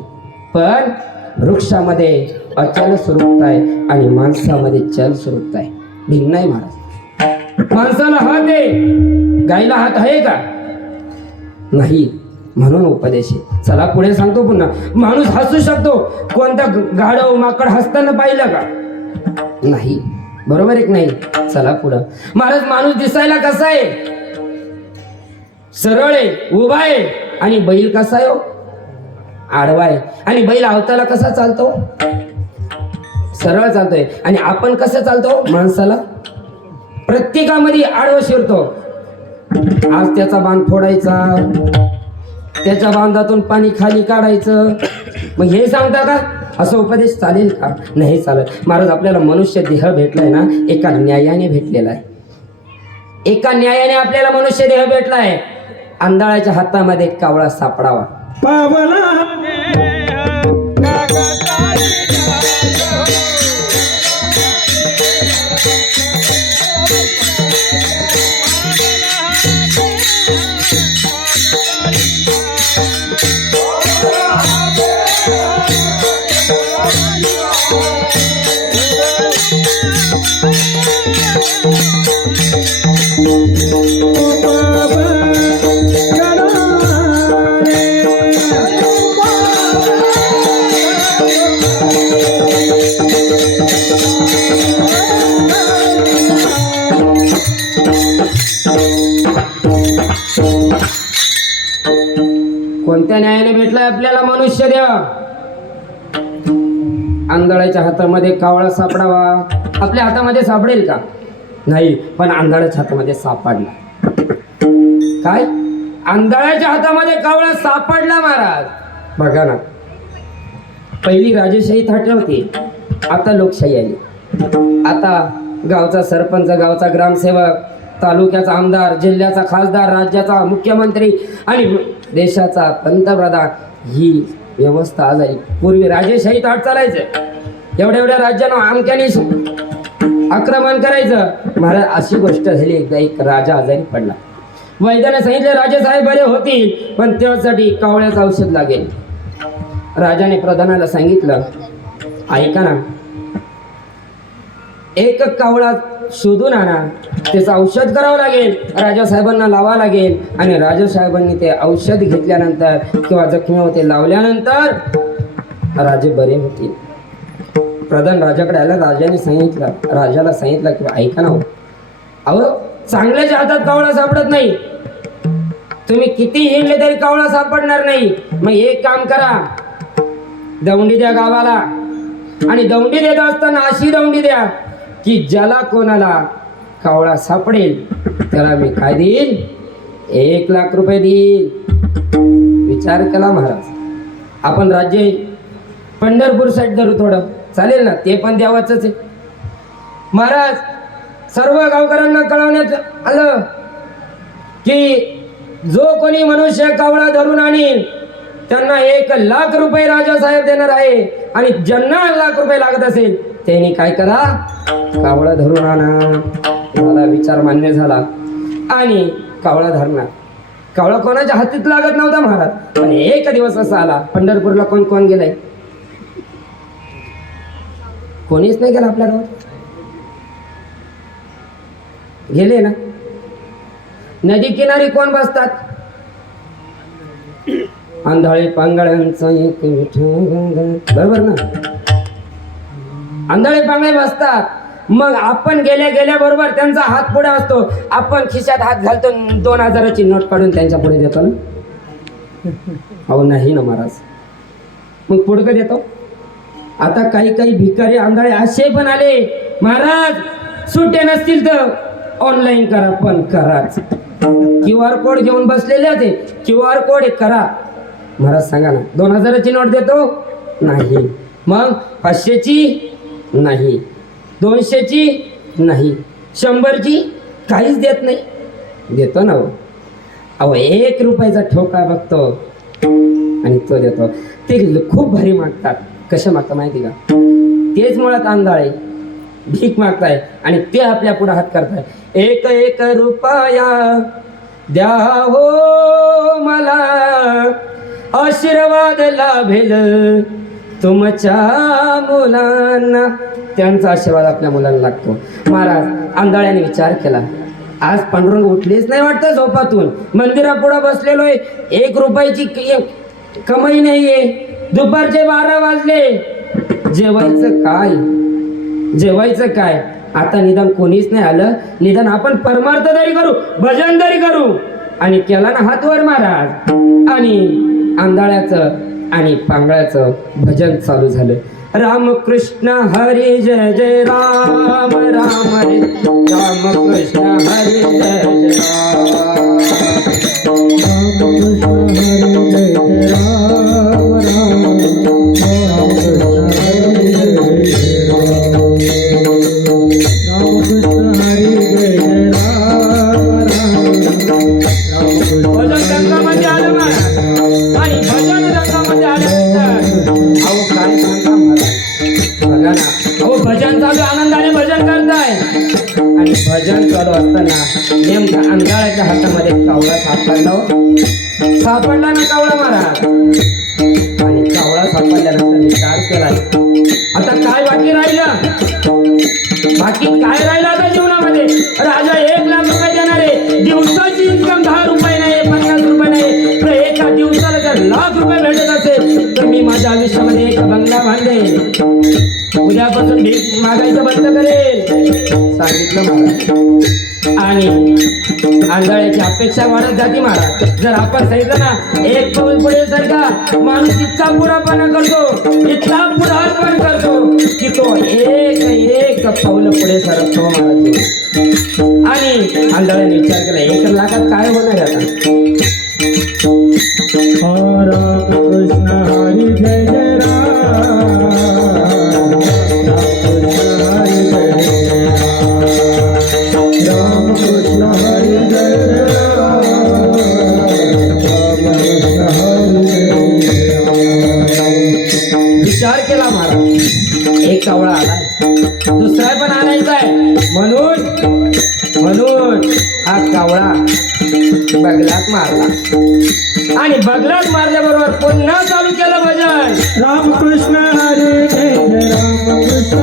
पण वृक्षामध्ये अचल स्वरूप आहे आणि माणसामध्ये चल स्वरूप आहे, भिन्न आहे महाराज. माणसाला हात आहे, गायला हात आहे का? नाही, म्हणून उपदेश आहे. चला पुढे सांगतो पुन्हा. माणूस हसू शकतो, कोणता गाढव माकड हसताना पाहिलं का? नाही, बरोबर आहे की नाही? चला पुढं. महाराज माणूस दिसायला कसा आहे? सरळ आहे, उभा आहे, आणि बैल कसा आहे? आडवा आहे. आणि बैल अवताला कसा चालतो? सरळ चालतोय. आणि आपण कसं चालतो? माणसाला प्रत्येकामध्ये आडवं शिरतो. आज त्याचा बांध फोडायचा, त्याच्या बांधातून पाणी खाली काढायचं, मग हे सांगता का? असं उपदेश चालेल का? नाही चालत महाराज. आपल्याला मनुष्य देह भेटलाय ना, एका न्यायाने भेटलेला आहे. एका न्यायाने आपल्याला मनुष्य देह भेटलाय. आंधळ्याच्या हातामध्ये कावळा सापडावा. पावला कोणत्या न्यायाने भेटलाय आपल्याला मनुष्य देह? आंधळ्याच्या हातामध्ये कावळा सापडावा. आपल्या हातामध्ये सापडेल का? नाही, पण आंधळ्याच्या हातामध्ये सापडला. काय? आंधळ्याच्या हातामध्ये कावळा सापडला महाराज. बघा ना, पहिली राजेशाही थाट होती, आता लोकशाही आली. आता गावचा सरपंच, गावचा ग्रामसेवक, तालुक्याचा आमदार, जिल्ह्याचा खासदार, राज्याचा मुख्यमंत्री आणि देशाचा पंतप्रधान, ही व्यवस्था आज आली. पूर्वी राजेशाही ताट चालायचं, एवढ्या एवढ्या राज्यांना आमक्याने आक्रमण करायचं. महाराज अशी गोष्ट झाली, एकदा एक राजा आजारी पडला. वैद्याने सांगितले राजेसाहेब बरे होतील, पण त्यासाठी कावळ्याचं औषध लागेल. राजाने प्रधानाला सांगितलं, ऐका ना, एक कावळा शोधून आणा, त्याचं औषध करावं लागेल, राजासाहेबांना लावा लागेल, आणि राजासाहेबांनी ते औषध घेतल्यानंतर किंवा जखमी होते लावल्यानंतर राजे बरे होतील. प्रधान राजाकडे आला. राजाला सांगितलं की ऐका ना, अहो चांगल्याच्या हातात कावळा सापडत नाही, तुम्ही किती हिंडले तरी कावळा सापडणार नाही. मग एक काम करा, दौंडी द्या गावाला, आणि दौंडी देत असताना अशी दौंडी द्या की ज्याला कोणाला कावळा सापडेल त्याला मी काय देईल? 1,00,000 रुपये देईल. विचार केला महाराज. आपण राज्य पंढरपूर साईड धरू, थोडं चालेल ना, ते पण द्यावाच आहे. महाराज सर्व गावकऱ्यांना कळवण्यात आलं की जो कोणी मनुष्य कावळा धरून आणील त्यांना 1,00,000 रुपये राजासाहेब देणार आहे, आणि ज्यांना 1,00,000 रुपये लागत असेल त्यांनी काय करा, कावळा धरून आणा. मला विचार मान्य झाला आणि कावळा धरणार. कावळा कोणाच्या हातीत लागत नव्हता महाराज, पण एक दिवस असा आला, पंढरपूरला कोण कोण गेलाय? कोणीच नाही गेला आपल्या गावात. गेले ना, नदी किनारी कोण बसतात? आंधळे पांगळ्यांचा एक विठ्ठल, बरोबर ना? आंधळे पांगळे बसतात. मग आपण गेल्या बरोबर त्यांचा हात पुढे असतो, आपण खिशात हात घालतो, 2,000ची नोट काढून त्यांच्या पुढे देतो ना. अहो नाही ना महाराज, मग पुढे देतो. आता काही भिकारी आंधळे असे पण आले, महाराज सुट्टे नसतील तर ऑनलाईन करा, पण कराच. QR कोड घेऊन बसलेले ते, QR कोड करा. महाराज सांगा ना, 2,000ची नोट देतो? नाही. मग 500ची नाही, 200ची नाही, 100ची काहीच देत नाही. देतो ना हो. अहो 1 रुपयाचा ठोका बघतो आणि तो देतो. ते खूप भारी मागतात. कशा मागतात माहिती का? तेच मुळात आंधळे भीक मागताय आणि ते आपल्या पुढे हात करताय. 1 रुपया द्या हो मला, आशीर्वाद लाभेल तुमच्या मुलांना. त्यांचा आशीर्वाद आपल्या मुलांना लागतो. महाराज आंधळ्याने विचार केला, आज पांडुरंग उठलेच नाही वाटतं झोपातून, मंदिरापुढे बसलेलो आहे, 1 रुपयाची कमाई नाहीये, दुपारचे 12 वाजले, जेवायचं काय? आता निदान कोणीच नाही आलं, निदान आपण परमार्थ तरी करू, भजन तरी करू. आणि केला ना हातवर महाराज, आणि आंधळ्याचं आणि पांगळ्याचं भजन चालू झालं. राम कृष्ण हरी जय जय राम राम रे राम कृष्ण हरी जय जय राम कृष्ण हरी जय जय राम राम राम कृष्ण हरी जय जय राम कृष्ण हरी जय जय राम राम कृष्ण भजन रंगामध्ये आलं महाराज आणि भजन रंगामध्ये आल्यानंतर अहो काय सांगता महाराज बघा ना अहो भजन चालू आनंदाने भजन करताय आणि भजन चालू असताना नेमका अंधाराच्या हातामध्ये कावळा सापडला ना कावळा महाराज आणि कावळा सापडल्यानंतर विचार केलाय आता काय बाकी राहिलं बाकी काय राहिलं आता जीवनामध्ये राजा 1 लाख रुपये देणार आहे दिवसाची इन्कम 10 रुपये नाही 50 रुपये नाही तर एका दिवसाला जर लाख रुपये भेटत असेल तर मी माझ्या आयुष्यामध्ये एक बंगला बांधेन उद्यापासून भीक मागायचं बंद करेल सांगितलं महाराज आणि आंधळ्याची अपेक्षा वाढत जाते महाराज जर आपण सांगितलं ना एक पाऊल पुढे सरका माणूस इतका पुढापणा करतो इतका पुढारपण करतो की तो एक पाऊल पुढे सरकतो महाराज आणि आंधळ्याने विचार केला 1 लाखात काय होणार आता राम कृष्ण हरी जय जय राम राम कृष्ण हरी जय जय राम कृष्ण हरी जय विचार केला महाराज एक कावळा आलाय दुसरा पण आणायचा आहे म्हणून हा कावळा बगलात मारला आणि बगलात मारल्याबरोबर पुन्हा चालू केलं भजन राम कृष्ण हरी जय जय राम कृष्ण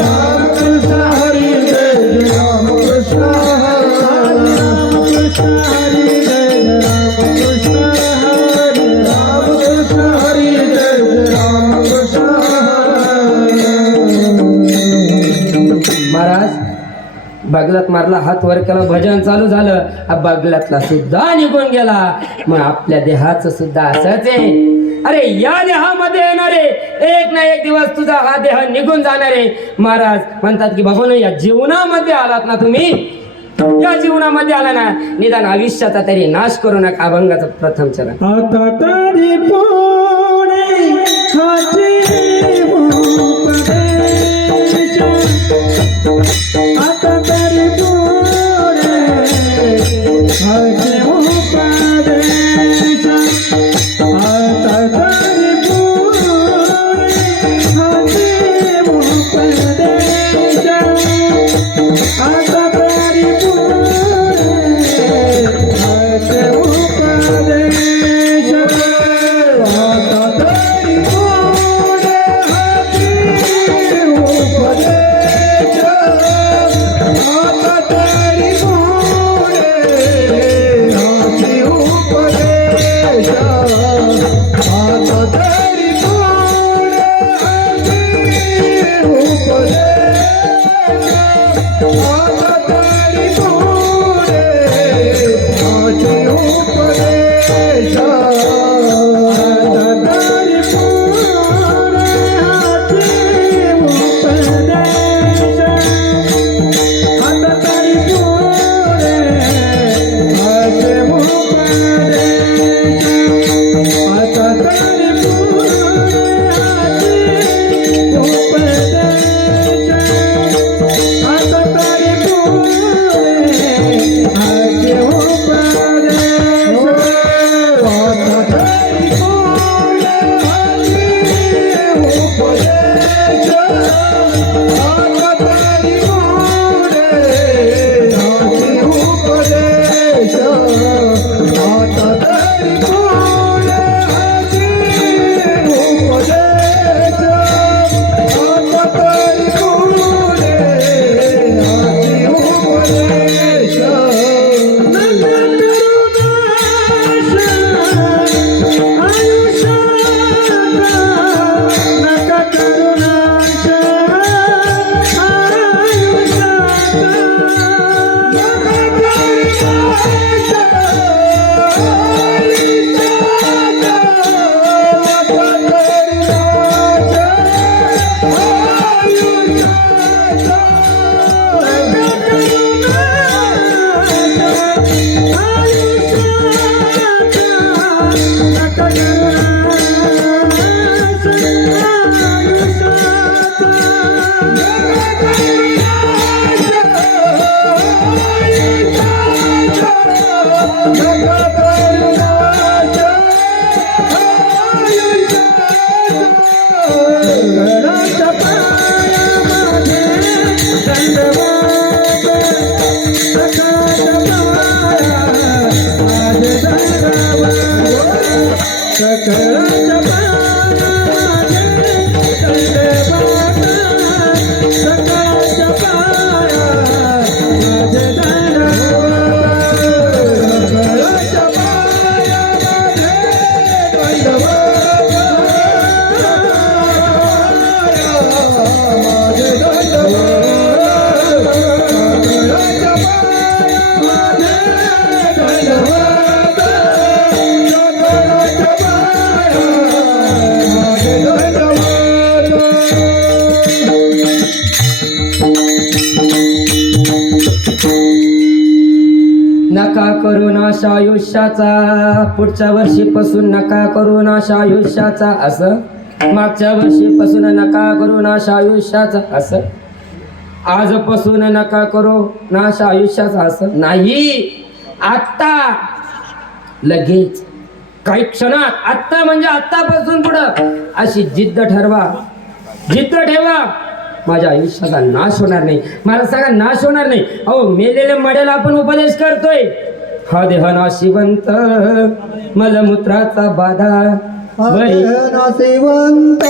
राम कृष्ण हरी जय जय राम कृष्ण राम कृष्ण हरी जय जय राम कृष्ण राम कृष्ण हरी जय जय राम कृष्ण महाराज बगलात मारला हात वर केला भजन चालू झालं हा बगलातला सुद्धा निघून गेला मग आपल्या देहाचं सुद्धा असंच आहे अरे या देहामध्ये येणारे एक ना एक दिवस तुझा हा देह निघून जाणार आहे महाराज म्हणतात की बाबा या जीवनामध्ये आलात ना तुम्ही या जीवनामध्ये आला ना निदान आयुष्याचा तरी नाश करू नका अभंगाचं प्रथम चरण आता तरी पुणे खाची उपदेश आता तरी पुणे खाची उपदेश आता तरी पुणे खाची उपदेश आता तरी पुणे खाची उपदेश आता तरी पुणे खाची उपदेश आता तरी पुणे खाची उपदेश आता तरी पुणे खाची उपदेश आता तरी पुणे खाची उपदेश आता तरी पुणे खाची उपदेश आता तरी पुणे खाची उपदेश आता तरी पुणे खाची उपदेश आता तरी पुणे खाची उपदेश आता तरी पुणे खाची उपदेश आता तरी पुणे खाची उपदेश आता तरी पुणे खाची उपदेश आता तरी पुणे खाची उपदेश नका करू नाश आयुष्याचा नका करू नाश नका करू नाश आयुष्याचा, पुढच्या वर्षीपासून नका करू नाश आयुष्याचा असं, मागच्या वर्षीपासून नका करू नाश आयुष्याचा असं, आजपासून नका करू नाश आयुष्याचा असं नाही. आत्ता लगेच काही क्षणात, आत्ता म्हणजे आत्तापासून पुढं अशी जिद्द ठरवा, जिद्द ठेवा. माझ्या आयुष्याचा नाश होणार नाही. मला सांगा नाश होणार नाही. अहो मेलेल्या मड्याला आपण उपदेश करतोय, हा देह नाशिवंत मलमूत्राचा बाधा बरी नाशिवंत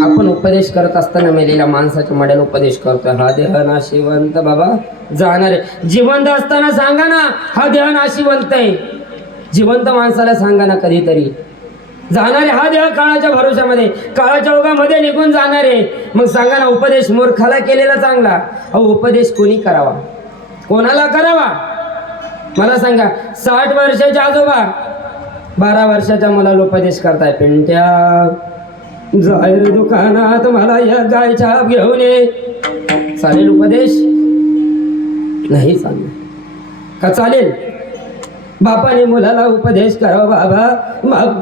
आपण उपदेश करत असताना मेलेल्या माणसाच्या मड्याला उपदेश करतोय, हा देह नाशिवंत बाबा जाणार आहे. जिवंत असताना सांगा ना हा देह नाशिवंत आहे. जिवंत माणसाला सांगा ना कधीतरी जाणार आहे हा देह काळाच्या भरोशामध्ये, काळाच्या ओघामध्ये निघून जाणार आहे. मग सांगा ना उपदेश मूर्खाला केलेला चांगला. अहो उपदेश कोणी करावा, कोणाला करावा मला सांगा. 60 वर्षाचे आजोबा 12 वर्षाच्या मुलाला उपदेश करताय, पिंट्या जाहीर दुकानात मला या गायच्या घेऊन ये. चालेल उपदेश? नाही चालणार का? चालेल. बापाने मुलाला उपदेश करावा, बाबा मग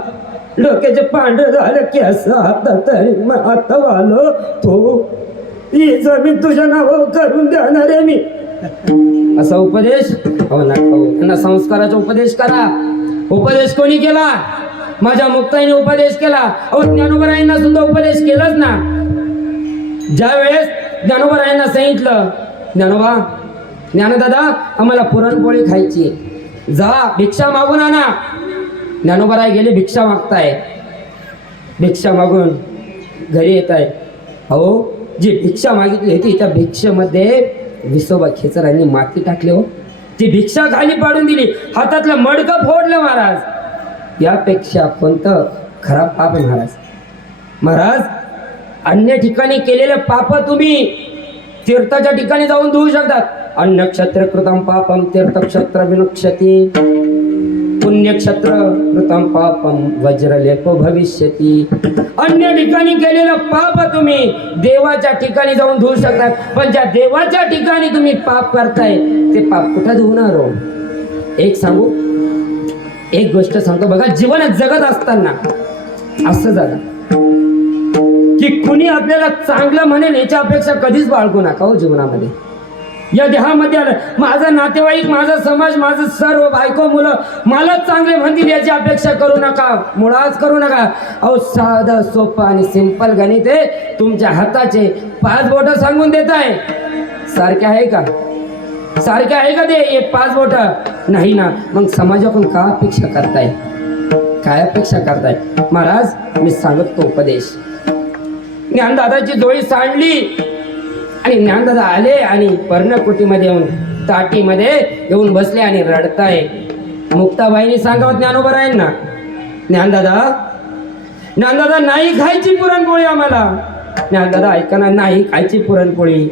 डोक्याचे पांढरं झालं की असं आता तरी मग आता आलो तो ही जमीन तुझ्या नावावर करून देणार आहे मी, असा उपदेश? हो ना, त्यांना संस्काराचा उपदेश करा. उपदेश कोणी केला? माझ्या मुक्ताईने उपदेश केला. अहो ज्ञानोबरायांना सुद्धा उपदेश केलाच ना. ज्या वेळेस ज्ञानोबरायांना सांगितलं, ज्ञानोबा ज्ञानदादा आम्हाला पुरणपोळी खायची, जा भिक्षा मागून आणा. ज्ञानोबराय गेले भिक्षा मागताय, भिक्षा मागून घरी येत आहे. अहो जी भिक्षा मागितली होती त्या भिक्षेमध्ये विसोबा खेचरांनी माती टाकली. हो ती भिक्षा खाली पाडून दिली, हातातलं मडकं फोडलं महाराज. यापेक्षा कोणतं खराब पाप आहे महाराज? महाराज अन्य ठिकाणी केलेले पाप तुम्ही तीर्थाच्या ठिकाणी जाऊन धुवू शकतात. अन्नक्षत्र कृतम पापम तीर्थक्षत्र विनक्षती, पुण्यक्षत्र कृतम पापम वज्रलेप भविष्यती. अन्य ठिकाणी केलेलं पाप तुम्ही देवाच्या ठिकाणी जाऊन धुवू शकतात, पण ज्या देवाच्या ठिकाणी तुम्ही पाप करताय ते पाप कुठं धुवणार हो? एक सांगू, एक गोष्ट सांगतो बघा. जीवन जगत असताना असं जगा की कुणी आपल्याला चांगलं म्हणेल याच्या अपेक्षा कधीच बाळगू नका हो जीवनामध्ये. या देहामध्ये आलं माझा नातेवाईक, माझा समाज, माझं सर्व बायको मुलं मलाच चांगले म्हणतील याची अपेक्षा करू नका, मुळाच करू नका. अहो साधं सोपं आणि सिंपल गणित आहे. तुमच्या हाताचे 5 बोटं सांगून देत आहे, सारखे आहे का? सारखे आहे का ते? एक 5 बोटं नाही ना. मग समाजाकडून का अपेक्षा करताय? काय अपेक्षा करताय? महाराज मी सांगतो उपदेश. ज्ञानदादाची जोळी सांडली आणि ज्ञानदादा आले आणि पर्णकुटीमध्ये येऊन ताटीमध्ये येऊन बसले आणि रडताय. मुक्ताबाईंनी सांगावं ज्ञानोबरायांना, ज्ञानदादा नाही खायची पुरणपोळी आम्हाला. ज्ञानदादा ऐकणार नाही खायची पुरणपोळी,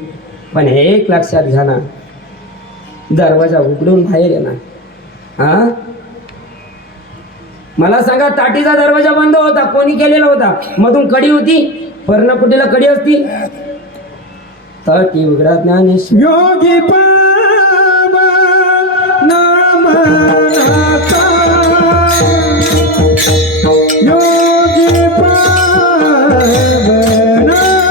पण एक लक्षात घ्या ना, दरवाजा उघडून बाहेर ये ना. हा, मला सांगा, ताटीचा दरवाजा बंद होता, कोणी केलेला होता? मधून कडी होती, पर्णकुटीला कडी असती. ताटी उघडा ज्ञानेश्वर. योगी पावा नाम नाथा, योगी पावा नाम नाथा,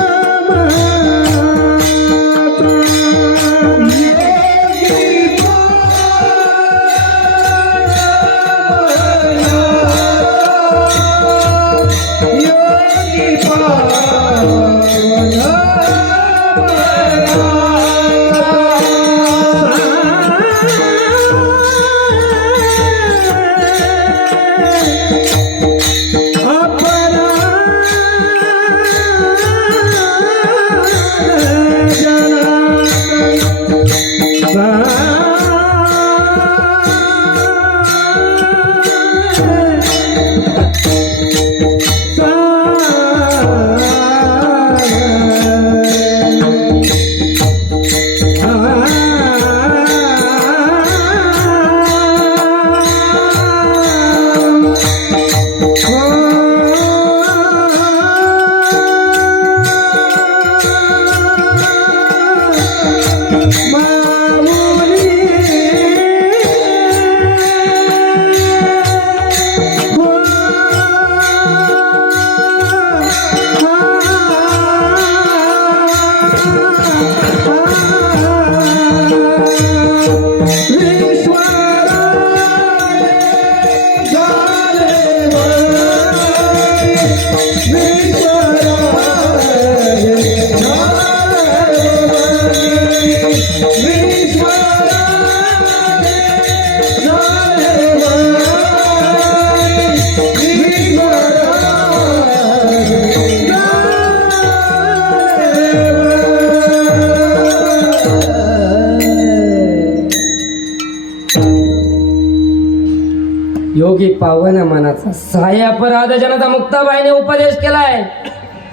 योगी योगी पावन मनाचा साया अपराध जनाचा मुक्ताबाईने उपदेश केलाय.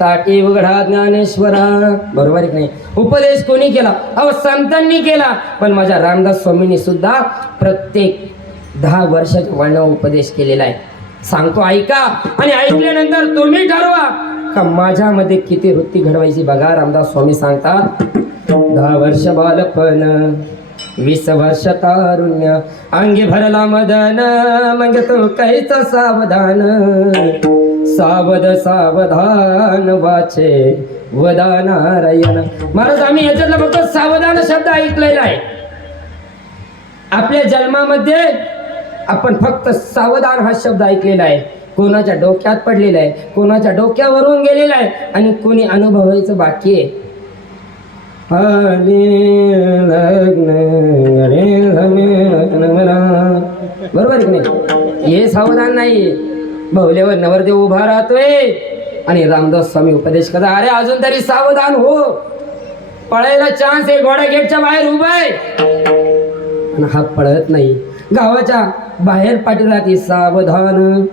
ताटी उघडा ज्ञानेश्वरा. बरोबर आहे की नाही? उपदेश कोणी केला? अहो संतांनी केला. पण माझ्या रामदास स्वामींनी सुद्धा प्रत्येक 10 वर्षाच्या वळणावर उपदेश केलेला आहे. सांगतो ऐका, आणि ऐकल्यानंतर तुम्ही ठरवा का माझ्यामध्ये किती वृत्ती घडवायची. बघा, रामदास स्वामी सांगतात, 10 वर्ष बालपण, 20 वर्ष तारुण्य, अंगी भरला मदन, मग तो काहीच सावधान, सावध सावधान वाचे वदा नारायण. महाराज, आम्ही याच्यातला फक्त सावधान शब्द ऐकलेला आहे. आपल्या जन्मामध्ये आपण फक्त सावधान हा शब्द ऐकलेला आहे. कोणाच्या डोक्यात पडलेला आहे, कोणाच्या डोक्यावरून गेलेला आहे, आणि कोणी अनुभवायचं बाकी आहे. बरोबर की नाही? हे सावधान नाही. बहुल्यावर नवरदेव उभा राहतोय आणि रामदास स्वामी उपदेश करतात, अरे अजून तरी सावधान हो, पळायला चान्स आहे, घोडा गेटच्या बाहेर उभा आहे. आणि हा पळत नाही. गावाच्या बाहेर पाठी राहते, सावधान,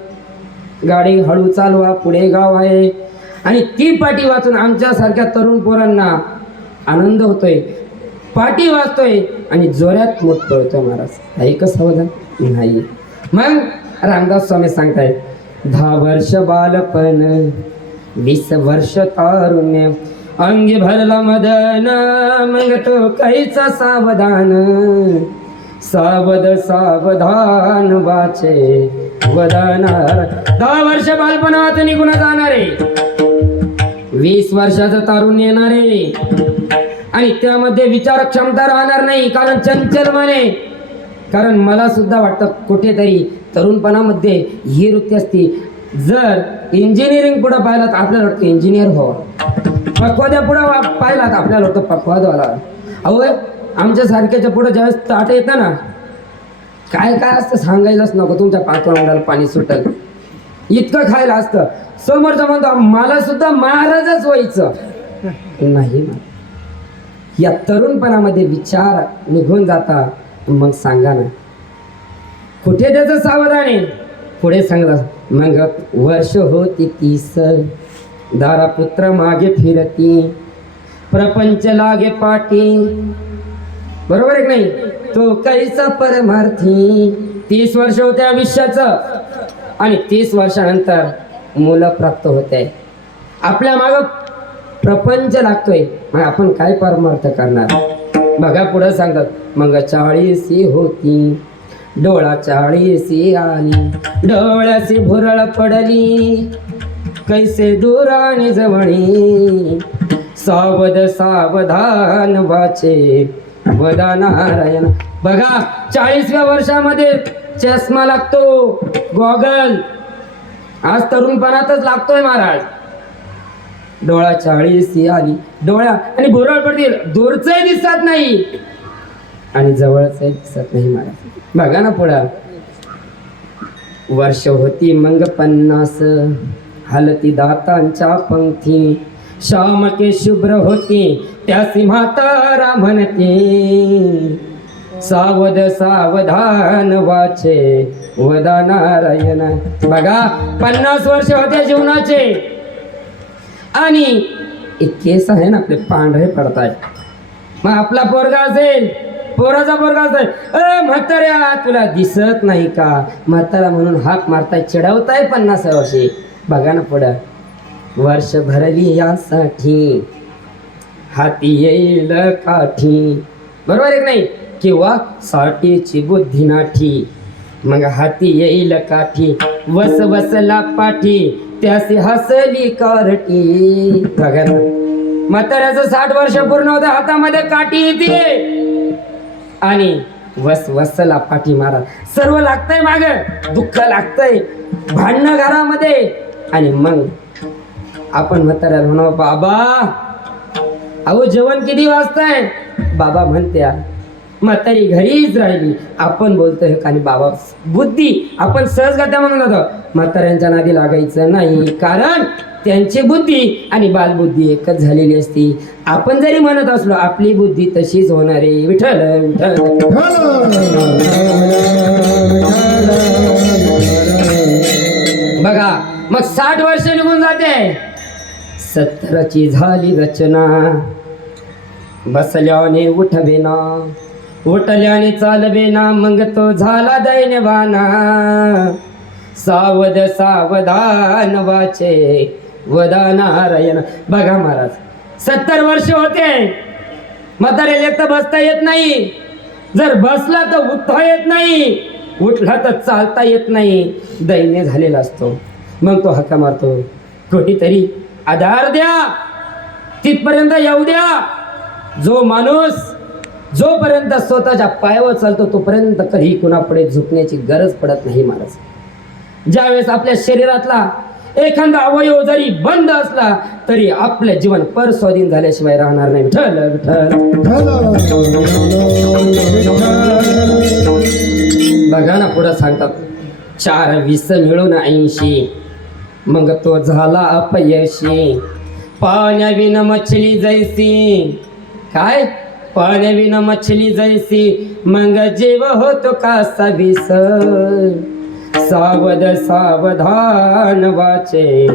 गाडी हळू चालवा, पुढे गाव आहे. आणि ती पाठी वाचून आमच्यासारख्या तरुण पोरांना आनंद होतोय, पाठी वाचतोय आणि जोरात मोठ पळतोय. महाराज, आहे का सावधान? नाही. मग रामदास स्वामी सांगतायत, 10 वर्ष बालपण, 20 वर्ष तारुण्य, अंगी भरला मदन, मग तो काहीच सावधान, सावध सावधान वाचे वदनार. 10 वर्ष बालपणात निघून जाणार आहे, 20 वर्षाचं तारुण्य येणार आहे, आणि त्यामध्ये विचार क्षमता राहणार नाही. कारण चंचल मने. कारण मला सुद्धा वाटतं कुठेतरी तरुणपणामध्ये ही वृत्ती असती. जर इंजिनिअरिंग पुढे पाहिलं तर आपल्याला वाटतं इंजिनियर व्हावं, पक्वाद्या पुढे पाहिला तर आपल्याला वाटतं पक्वाद व्हायला. अहो, आमच्या सारख्याच्या पुढे ज्यावेळेस ताट येतं ना, काय काय असतं सांगायलाच नको. तुमच्या पातोंडाला पाणी सुटल इतकं खायला असतं. समोरचा म्हणतो मला सुद्धा महाराजच व्हायचं नाही ना. या तरुणपणामध्ये विचार निघून जाता. मग सांगा ना कुठे त्याचं सावधान आहे. पुढे सांगला मग वर्ष होती 30 दारापुत्र मागे फिरती प्रपंच लागे पाठी. बरोबर आहे की नाही. तो कैसा परमार्थी. 30 वर्ष होते आयुष्याचं आणि 30 वर्षानंतर मुलं प्राप्त होते. आपल्या माग प्रपंच लागतोय. मग आपण काय परमार्थ करणार. बघा पुढे सांगतात मग 40 होती डोळा 40 आली डोळ्याची भुरळ पडली कैसे दूर आणि जवळी सावध सावधान वाचे वदा नारायण. बघा 40व्या वर्षामध्ये चष्मा लागतो गॉगल. आज तरुणपणातच लागतोय महाराज. डोळा 40 आली डोळ्या आणि भुरळ पडतील. दूरचंही दिसत नाही आणि जवळचंही दिसत नाही महाराज. बघा ना पुढं वर्ष होती मग 50 हलती दातांच्या पंक्ती श्याम के शुभ्र होती त्यासी म्हातारा म्हणते सावध सावधान वाचे वदा नारायण. बघा 50 वर्ष होते जीवनाचे आणि केस आहे ना आपले पांढरे पडताय. मग आपला पोरगा असेल पोराचा पोरगा असेल म्हाताऱ्या तुला दिसत नाही का म्हातारा म्हणून हाक मारताय चिडवताय 50 वर्षे. बघा ना पुढं वर्ष भरली यासाठी हाती येईल काठी. बरोबर आहे की नाही. किंवा साठीची बुद्धी नाठी मग हाती येईल काठी वस वसला पाठी त्यासी हसली कारटी. बघा ना म्हाताऱ्याचं 60 वर्ष पूर्ण होतं हातामध्ये काठी येते आणि वस वसला पाठी मारा. सर्व लागतंय माग दुःख लागतंय भांडणं घरामध्ये आणि मग आपण म्हाताऱ्याला म्हणू बाबा अहो जेवण किती वाजताय. बाबा म्हणत्या म्हातारी घरीच राहिली. आपण बोलतोय आणि बाबा बुद्धी आपण सहजगत्या म्हणून जातो. म्हाताऱ्यांच्या नादी लागायचं नाही कारण त्यांची बुद्धी आणि बालबुद्धी एकच झालेली असती. आपण जरी म्हणत असलो आपली बुद्धी तशीच होणार आहे. विठ्ठल विठ्ठल. बघा मग 60 वर्ष निघून जाते 70ची झाली रचना बसल्याने उठवेना उठल्याने चालवेना मग तो झाला दैनवाना सावध सावधान वाचे वदा नारायण. बघा महाराज 70 वर्ष होते म्हाताऱ्याला तर बसता येत नाही. जर बसला तर उठता येत नाही उठला तर चालता येत नाही. दैन्य झालेला असतो. मग तो हक्का मारतो कोणीतरी आधार द्या तिथपर्यंत येऊ द्या. जो माणूस जोपर्यंत स्वतःच्या पायावर चालतो तोपर्यंत कधी कुणापुढे झुकण्याची गरज पडत नाही महाराज. ज्यावेळेस आपल्या शरीरातला एखादा अवयव जरी बंद असला तरी आपलं जीवन परस्वाधीन झाल्याशिवाय राहणार नाही. विठ्ठल विठ्ठल. बघा ना पुढं सांगतात 4 20 मिळून 80 मग तो झाला अपयशी पाण्याविन मछली जैसी. काय पाण्याविन मछली जैसी मग जीव होतो कासा विस सावध सावधान वाचे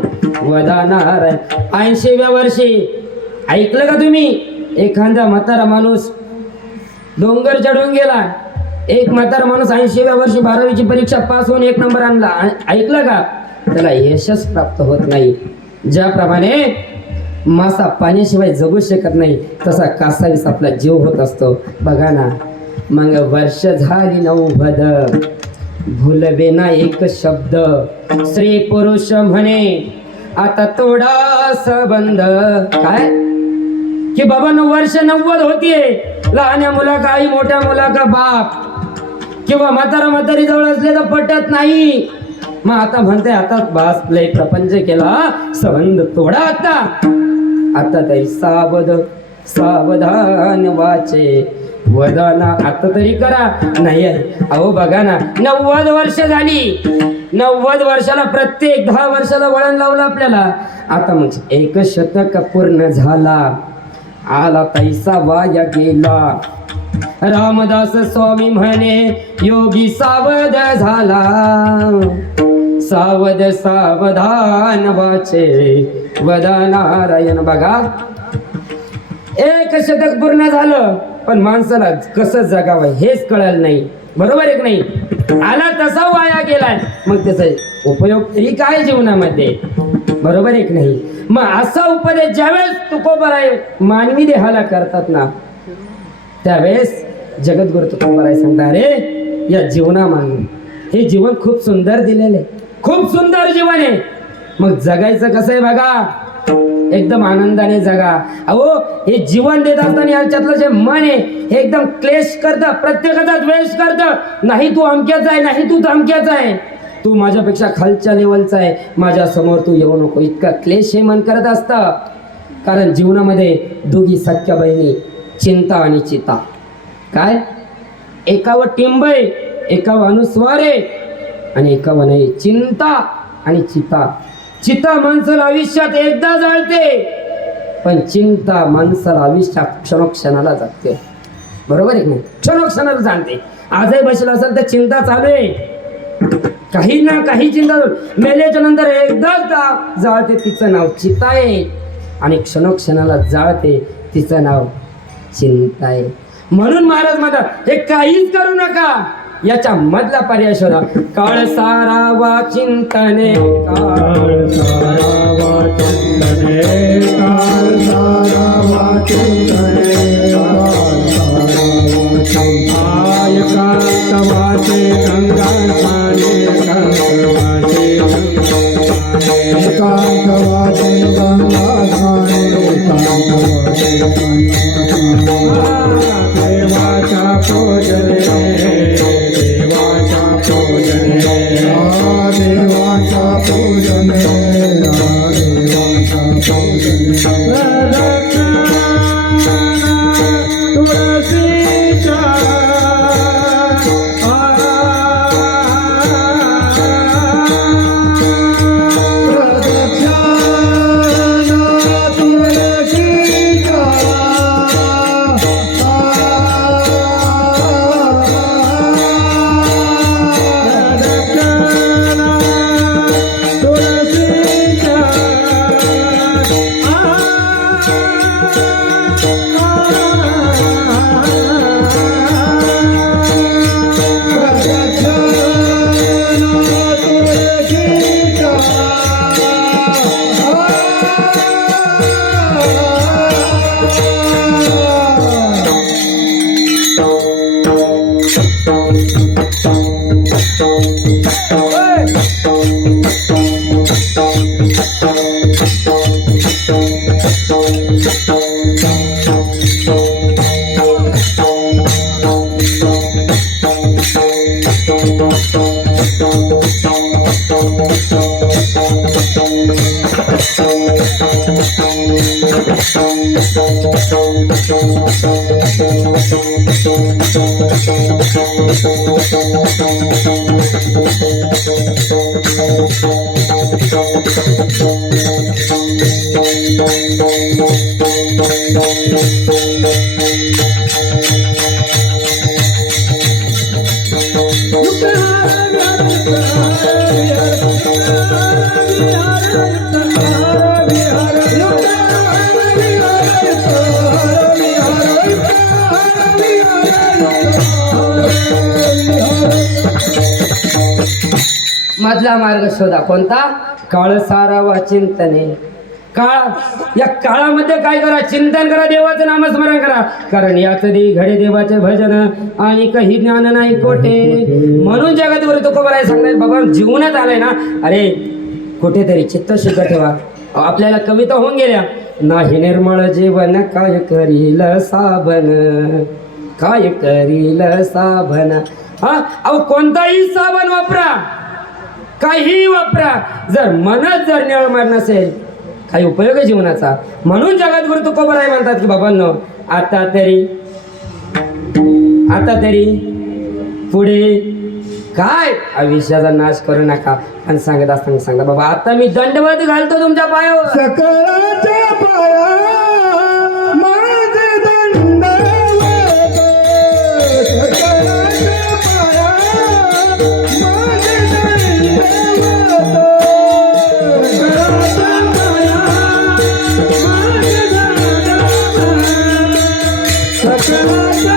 वदा नारायण. 80व्या वर्षी ऐकलं का तुम्ही एखादा म्हातारा माणूस डोंगर चढून गेला. एक म्हातारा माणूस 80व्या वर्षी 12वीची परीक्षा पास होऊन 1 नंबर आणला. ऐकलं का. त्याला यशच प्राप्त होत नाही. ज्याप्रमाणे मासा पाण्याशिवाय जगू शकत नाही तसा कासावीस आपला जीव होत असतो. बघा ना मग वर्ष झाली 90 भूलवे ना एक शब्द स्त्री पुरुष म्हणे आता थोडा संबंध. काय की बाबा वर्ष 90 होतीये. लहान्या मुला का आई मोठ्या मुला का बाप किंवा म्हातारा म्हातारी जवळ असले तर पटत नाही. मग आता म्हणते आता बास लय प्रपंच केला संबंध थोडा आता तरी सावध सावधान वाचे वदाना आता तरी करा. नाही आहे अहो बघा ना, 90 वर्ष झाली. 90 वर्षाला प्रत्येक 10 वर्षाला वळण लावलं आपल्याला. आता मग 1 शतक पूर्ण झाला, आला तैसा वाया गेला. रामदास स्वामी म्हणे योगी सावध झाला, सावध सावधान वाचे वदा नारायण. बघा 1 शतक पूर्ण झालं, पण माणसाला कसं जगावं हेच कळलं नाही. बरोबर आहे की नाही? आला तसा वाया गेलाय, मग त्याचा उपयोग तरी काय जीवनामध्ये? बरोबर आहे की नाही? मग असा उपदेश ज्यावेळेस तुकोबराय मानवी देहाला करतात ना, त्यावेळेस जगद्गुरु तुकोबराय सांगतात, अरे या जीवनामागे हे जीवन खूप सुंदर दिलेलं आहे, खूप सुंदर जीवन आहे. मग जगायचं कसं आहे बघा, एकदम आनंदाने जगा. अहो हे जीवन देत असताना याच्यातलं जे मन आहे हे एकदम क्लेश करतं, प्रत्येकाचा द्वेष करतं. नाही तू अमक्याचा आहे, नाही तू धमक्याचा आहे, तू माझ्यापेक्षा खालच्या लेवलचा आहे, माझ्या समोर तू येऊ नको, इतका क्लेश हे मन करत असतं. कारण जीवनामध्ये दोघी सख्या बहिणी, चिंता आणि चिता. काय? एकावर टिंब आहे, एकावर अनुस्वार आहे आणि एकावर नाही. चिंता आणि चिता. चिता माणसाला आयुष्यात एकदा जाळते, पण चिंता माणसाला आयुष्यात क्षणोक्षणाला जाते. बरोबर आहे की नाही? क्षणोक्षणाला जाणते. आजही बसला असेल तर चिंता चालू आहे, काही ना काही चिंता. मेल्याच्या नंतर एकदाच जाळते, तिचं नाव चिता आहे, आणि क्षणोक्षणाला जाळते, तिचं नाव चिंता आहे. म्हणून महाराज म्हणतात हे काहीच करू नका, याच्या मधला पर्याय शोधा. काळ सारावा चिंतने, काळ सारावा चिंतने, काळ सारावा चिंतने, काळ सारावा चिंतने. एकांत वाचे गंगा स्नाने, एकांत वाचे गंगा स्नाने, एकांत वाचे गंगा स्नाने. देवाच्या पूजने, देवाच्या पूजने, देवाच्या पूजने, देवाच्या पूजने. तुळशीच्या मधला मार्ग शोधा. कोणता? काळ सारावा चिंतने. काळ, या काळामध्ये काय करा? चिंतन करा, देवाचं नामस्मरण करा. कारण याच दे घडे देवाचे भजन आणि काही ज्ञान नाही कोठे. म्हणून जगद्गुरु तुकोबराय सांगतात, बाबा जीवनात आलंय ना, अरे कुठेतरी चित्त शुद्ध ठेवा. आपल्याला कविता होऊन गेल्या, नाही निर्मळ जीवन काय करील साबन, काय करील साबन. हा अहो कोणताही साबण वापरा, काही वापरा, जर मनच जर निर्मळ नसेल काही उपयोग आहे जीवनाचा. म्हणून जगद्गुरु तुकोबराय म्हणतात की बाबांनो, आता तरी आता तरी पुढे काय आयुष्याचा नाश करू नका. आणि सांगत असताना सांगा बाबा आता मी दंडवत घालतो तुमच्या पायावर. सकळाच्या पाया माझे दंडवत, सकळाच्या पाया माझे दंडवत, सकळाच्या पाया माझे दंडवत, सकळाच्या